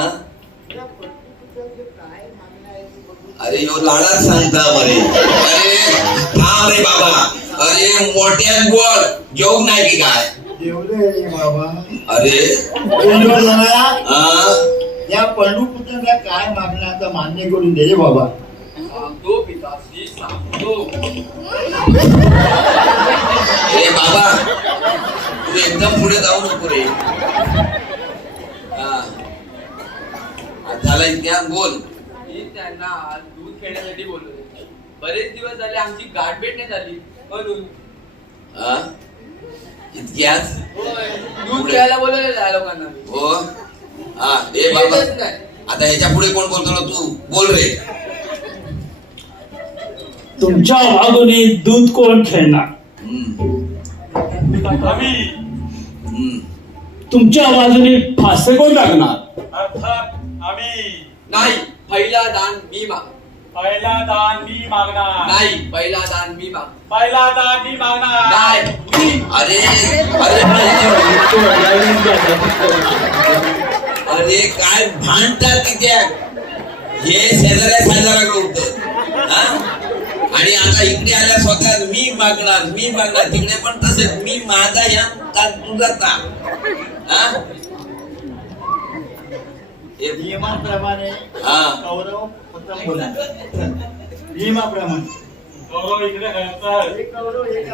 अरे यो लाडात सांगता बरे. अरे थांब रे बाबा. अरे मोठ्यात बोल. जेवण नाही की काय? जेवले बाबा. अरे हा या पंडूपुत्राला काय मागण्याचा मान्य करून दे बाबा. सांगतो पिताश्री सांगतो. अरे बाबा तू एकदम पुढे जाऊ नको रे. हा झाला इतिहास बोल. मी त्यांना आज दूध खेळण्यासाठी बोलवले. बरेच दिवस झाले आमची गाठभेट नाही झाली म्हणून. हा इतिहास होय, दूध खेळायला बोलवले त्या लोकांना मी. हो हा ए बाबा. येतच नाही. आता ह्याच्या पुढे कोण बोलतो ना तू बोल रे. तुमच्या बाजूने दूध कोण खेळणार? आम्ही हम्म. तुमच्या बाजूने फासे कोण लागणार? अर्थात आम्ही. नाही पहिला दान मी माग. पहिला दान मी मागणार. नाही पहिला दान मी माग. पहिला दान मी मागणार. नाही मी. अरे अरे अरे काय भांडतात तिथे. हे शेजाऱ्याकडे होत. आणि आता इकडे आल्या स्वतः मी मागणार मी मागणार. तिकडे पण तसेच मी माझा या का तुझा का. नियमाप्रमाणे हा कौरव प्रथम बोला. नियमाप्रमाणे गौरव इकडे घालतात. एक कौरव एक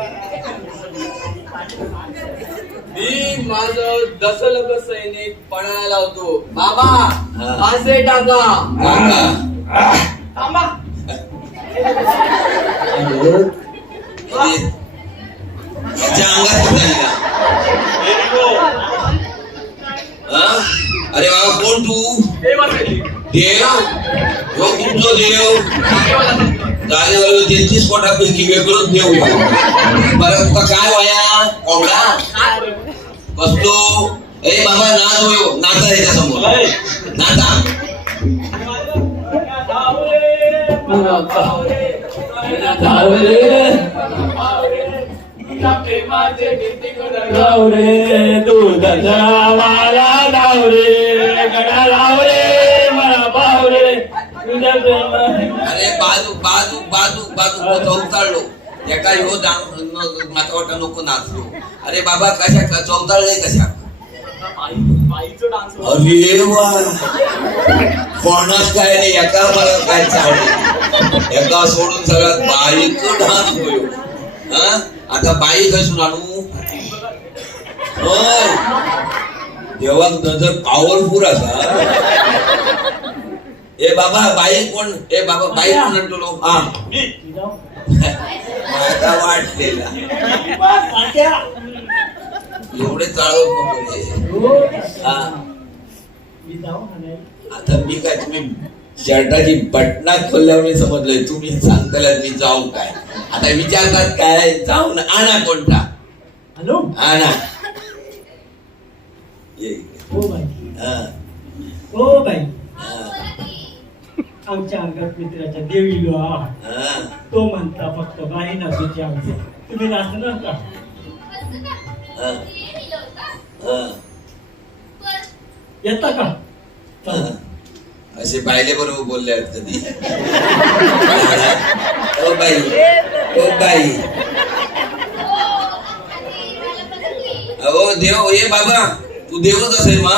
मी माझं दशलक्ष सैनिक पणाला लावतो. मामा हा. फासे टाका. काका. थांबा. त्याच्या अंगात कुठे आहे का? अरे बाबा कोण तू? देव हो तुमचं देव. जागेवर 33 कोटापैकी वेगळंच देव. बरं तुका काय वया कोंबडा बसतो. ए बाबा नाच होयो. नाचा ह्याच्या समोर नाचा. तुझ्या प्रेमाचे गीते करून लाव रे दूध मला लाव रे गडा लाव रे मला पाव रे तुझ्या प्रेमा. अरे बाजू बाजू बाजू बाजू चौताळलो एका ह्यो माझा वाटा नको नाचलो. अरे बाबा कशा चौताळले कशा. बाईचं डान्स अरे वा कोणाच काय नाही एका मला काय चालले एका सोडून सगळ्यात बाईचं डान्स होयो. हा आता बाई कसून आणू. होय देवाक नजर पॉवरफुल असा. ए बाबा बाई कोण. ए बाबा बाई कोण म्हणतो. हा माझा वाटलेला एवढे चालवत नको. हा आता मी काय तुम्ही शर्टाची बटना खोलल्यावर समजलंय तुम्ही सांगताला मी जाऊ काय. आता विचारतात काय जाऊ ना आणा कोणता हॅलो आणा. हो बाई हा हो बाई हा आमच्या अंगात मित्राच्या देवीलो हा तो म्हणता फक्त बाई नाचूची आमची तुम्ही नाचणार का. हा हा येता का हा. असे बायले बरोबर बोलले आहेत कधी. ओ बाई ओ बाई अहो देव ये बाबा तू देवच असेल मा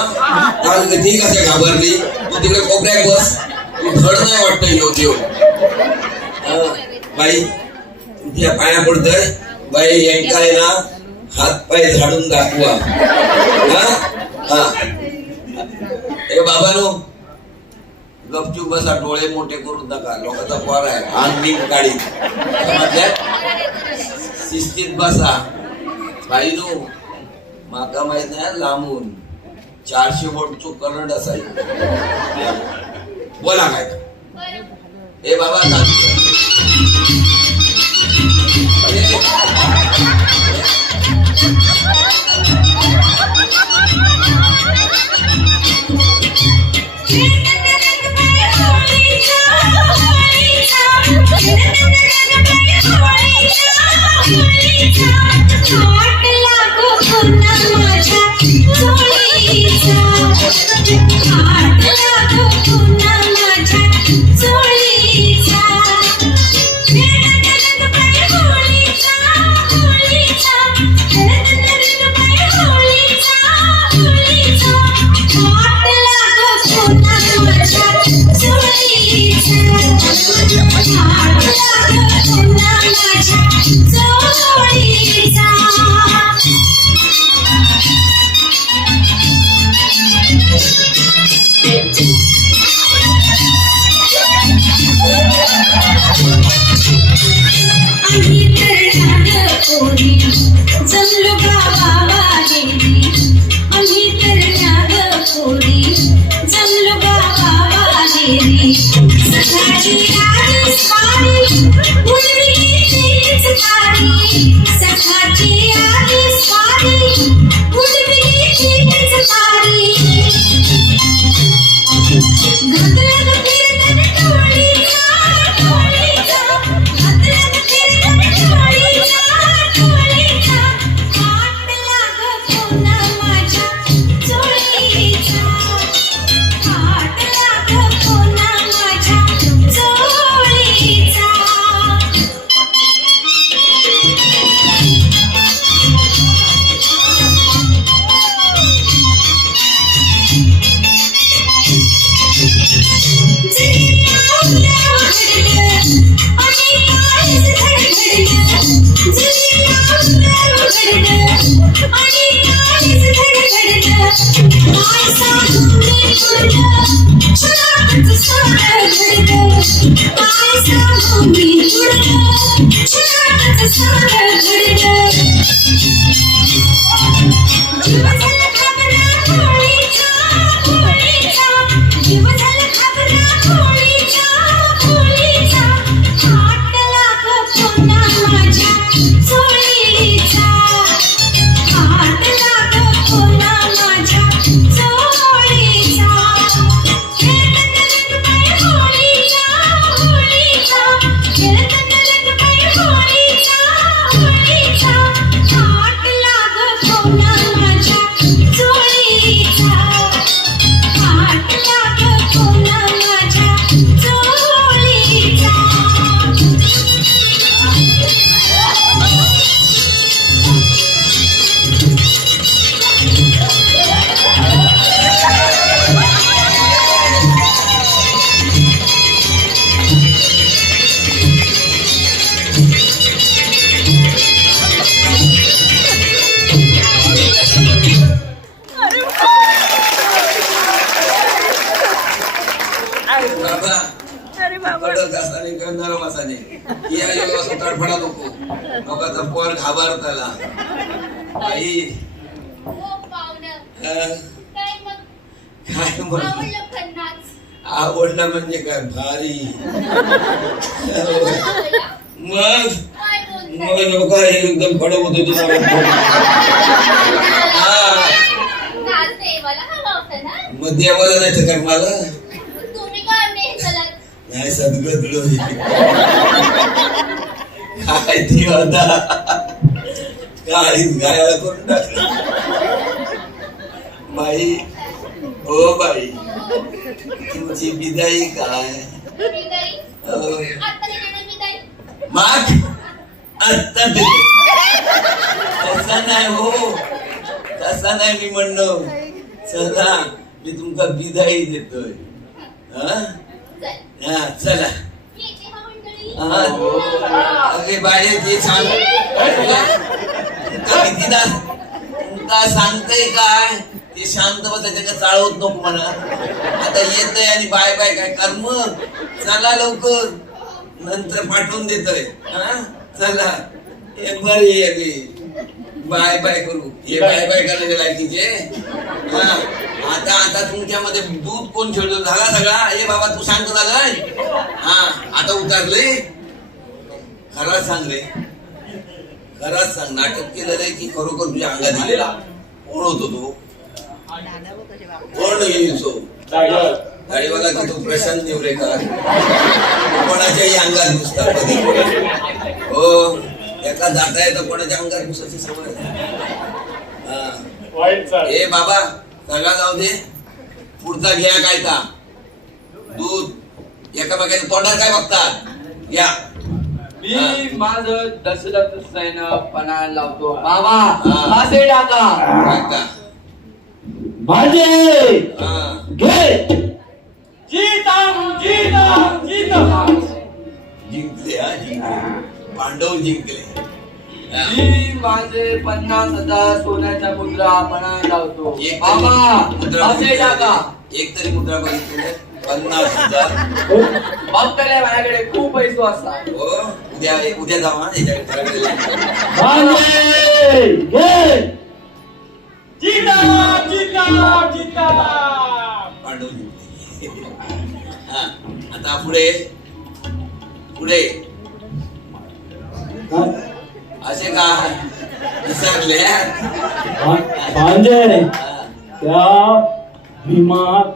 ती कशा घाबरली. तू तिकडे कोपऱ्यात बस. तू धड नाही वाटत येऊ देव. बाई तुझ्या पाया पडतय. बाई यांकाय ना हात पाय झाडून दाखवा. हा ए बाबानो गपचूप बसा. डोळे मोठे करू नका. लोकांचा पोर आहे अंगणी काढी शिस्तीत बसा. बाईनो माका माहित नाही लांबून 400 वोल्टचो करंट असायचा. बोला काय. ए बाबा बाई हो पाहुणं. हा, काय मग काय म्हणलं आवडलं फन्नाच? आवडला म्हणजे काय भारी आवडलं? मग काय बोलताय? मग लोक एकदम कडक होतो तुझा नाच देवाला हवा होता ना? मग देवाला नाही तर काय मला तुम्ही काय नेसलात? नाही सदगतलो काय ती होता काळीच गायला करून टाकलं बाई हो बाई तुमची बिदाई काय मी काही होय. आता देणार मी काही. माग आता देते तसा नाही हो तसा नाही मी म्हणलो चला मी तुमका बिदाई देतोय हा चल, हा, चला येते हा मंडळी. हा, अरे बाहेर ते सांग तुमका कितीदा तुमका सांगतय काय ते शांत बसायचं का चाळवत नको म्हणा आता येतय आणि बाय बाय काय कर्म चला लवकर नंतर पाठवून देतोय हा चला एक बार ये बाय बाय करू हे बाय बाय करायचे लायकीचे हा आता आता तुमच्यामध्ये दूध कोण खेळतो झाला सगळा हे बाबा तू सांगतो झालं हा आता उतारले खरा सांग रे खराच सांग नाटक केलं रे की खरोखर तुझ्या अंगात आलेला कोण होतो तो कोण येईल तो गाडीवाला की तो प्रशांत नेवरेकर कोणाच्याही अंगात घुसतात कधी हो एका जाता येतं कोणाच्या अंगात घुसायची सवय हा ए बाबा सगळा जाऊ दे पुढचा घ्या काय का दूध एकामेकाच्या तोंडात काय बघतात घ्या मी माझं दशरथ सैन पणाला लावतो बाबा हा. असे टाका काका भाजे हा घे जीतम जीतम जीतम. जिंकले हा जिंकले पांडव जिंकले हा. मी माझे 50,000 सोन्याच्या मुद्रा पणाला लावतो एक बाबा तरी मुद्रा असे टाका एक तरी मुद्रा बघितली 50,000 बघतले माझ्याकडे खूप पैसे असतात हो उद्या उद्या जावा याच्याकडे भाजे घे जीतम जीतम जीतम. पांडव जिंकले हा आता पुढे पुढे असे का विसरले भांजे त्या भीमात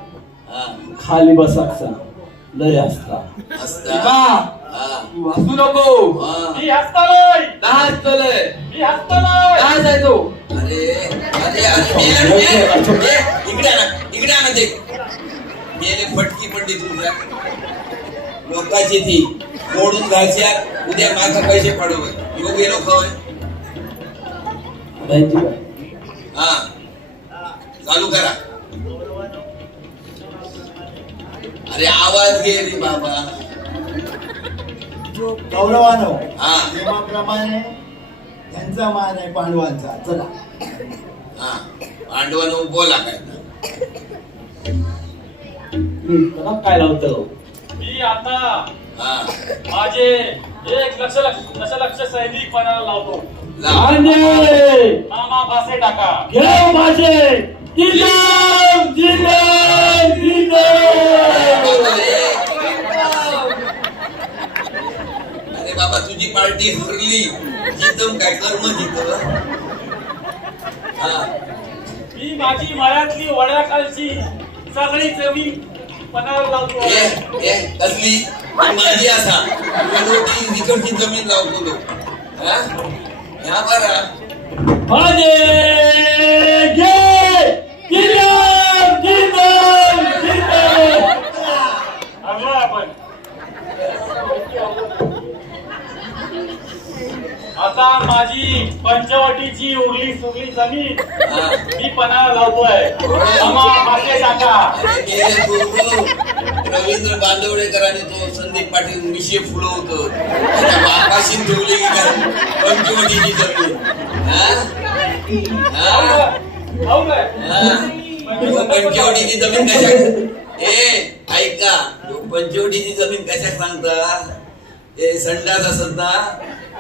हा खाली बसायचा लय असता. असता बाबा हा तू हसू नको हा. मी हसतलोय काय हसतलंय मी हसतलोय. काय जायचो अरे अरे अरे मेला इकडे आणा ते मेले फटकी पडली तुझ्या लोकांची ती मोडून घालच्या उद्या माझा पैसे पडवत योग गेलो खय हा चालू करा अरे आवाज घे रे बाबा गौरवानो हा नियमाप्रमाणे त्यांचा मान आहे पांडवांचा चला हा पांडवानं बोला काय त्याला काय लावतो मी आता हा माझे 1 दशलक्ष सैनिक पणाला लावतो. लाव. भांजे मामा बासे टाका घे माझे जिंदम जिंदम जिंदम. अरे बाबा तुझी पार्टी हरली जितम काय कर्म जित हा मी माझी मळ्यातली वड्याकालची सगळी जमीन पणाला लावतो. ए कसली माझी असा विनोदी विकटची जमीन लावतो तो हा ह्या बरा भांजे घे जिंदम जिंदम जिंदम. हरलो आपण. आता माझी पंचवटीची उरली सुरली जमीन हा मी पणाला लावतोय. मामा बासे टाका अरे गेले गुरु रवींद्र बांदवडेकरांनी तो संदीप पाटील मिशे फुलवतो त्याच्या बापाशी ठेवली की काय पंचवटीची जमीन हा हा खाऊ काय हा पंचवटीची जमीन कशा ऐका पंचवटीची जमीन कशा सांगता ते संडास असत ना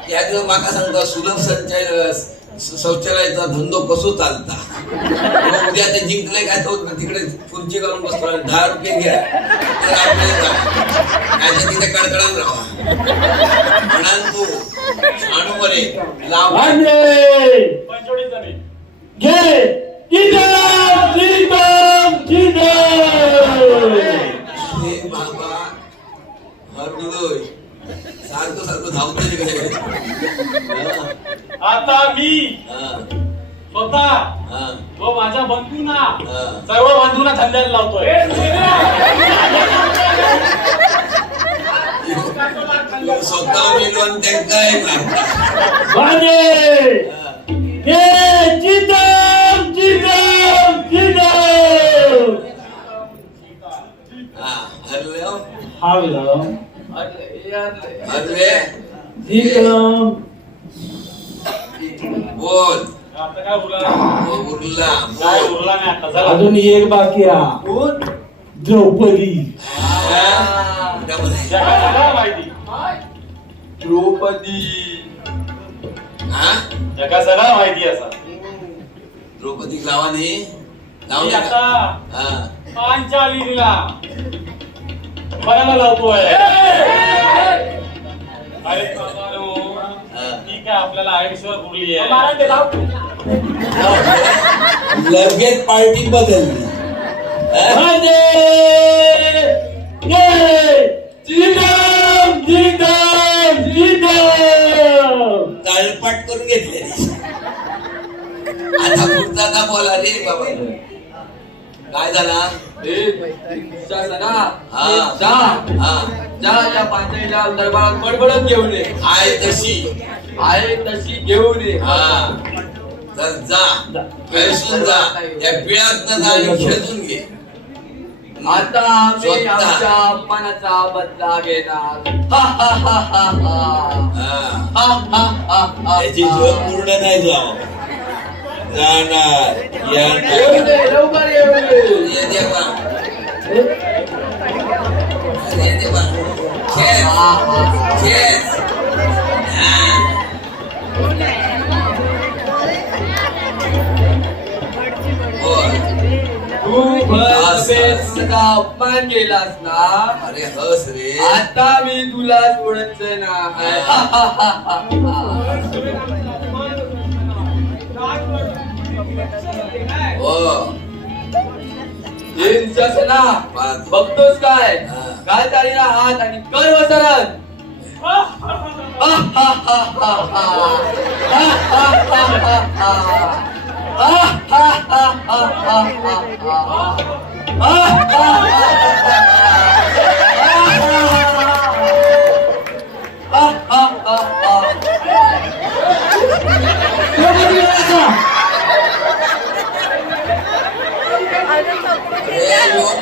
त्या दिवस माका सांगता सुलभ संचय शौचालयाचा धंदो कसो चालता. मग उद्या ते जिंकले काय तो तिकडे खुर्ची घालून बसतो आणि 10 रुपये घ्या तर आपल्याला काय तिथे कडकडून राहा म्हणाल तू आणू बरे लाभ पंचवडीचा नाही. घे जिजाम जिजाम जिजाम. हे बाबा हरलोय सारखं सारखं धावतोय तिकडे. आता मी स्वतः व माझ्या बंधूंना सर्व बंधूंना धंद्याला लावतोय. स्वतः मिळून ते काय जिजाम जिजाम जिजाम. हरलो हरलो हरले जिजाम. बोल आता काय उरला? उरला काय उरला नाही आता. चला. अजून एक बाकी आहे. द्रौपदी. जगाला माहिती द्रौपदी जगा सगळा माहिती असा. द्रौपदी लावाने मी आता पांचालीला बघायला लावतोय. अरे बाबांनो, ठीक आहे आपल्याला आयुष्यभर पुरली आहे. लगेच पार्टी बदलली. जिजाम जिजाम जिजाम. काळपाट करून घेतलेली. आता पुढचा ना बोला रे बाबा काय झाला. जा पांचालीच्या दरबारात बडबडत घेऊन ये. आहे तशी आहे तशी घेऊन ये. तर जा खेळून जा त्या पिळात जा आणि खेळून घे. आता आम्ही स्वतः. आमच्या अपमानाचा बदला घेणार. त्याची झोप पूर्ण नाही जाव जाणार येऊ दे, लवकर येऊ दे. ये देवा ये देवा खेळ खेळ तू भरपेचा अपमान केलास ना. अरे हस रे. आता मी तुला सोडायचं नाही. हो ना बघतोस काय. काय चालीला हात आणि कर वसरण.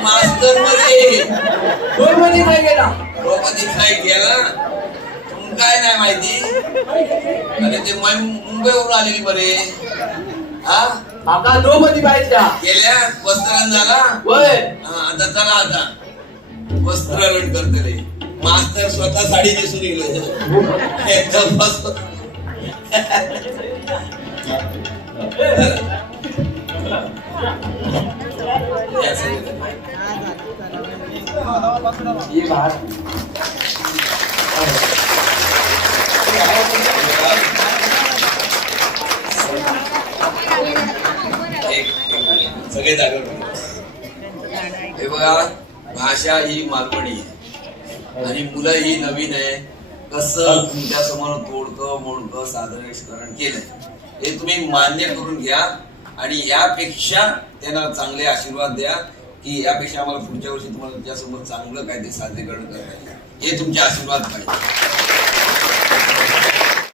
मास्तर मध्ये द्रौपदी काय गेला. द्रौपदी काय गेला तुम काय नाही माहिती. अरे ते मुंबईवरून आलेली बरे. माका द्रौपदी पाहिजे गेल्या वस्त्रण झाला. वय आता चला आता वस्त्रण करते रे. मास्तर स्वतः साडी दिसून गेलो एकदम मस्त. ही बात सगळे जागेवर. हे बघा भाषा ही मालवणी आहे आणि मुलं ही नवीन आहे. कसं तुमच्या समोर तोडकं मोडकं सादरीकरण केलं हे तुम्ही मान्य करून घ्या आणि यापेक्षा त्यांना चांगले आशीर्वाद द्या की यापेक्षा आम्हाला पुढच्या वर्षी तुम्हाला तुमच्यासमोर चांगलं काय ते सादरीकरण करायचं हे तुमचे आशीर्वाद पाहिजे.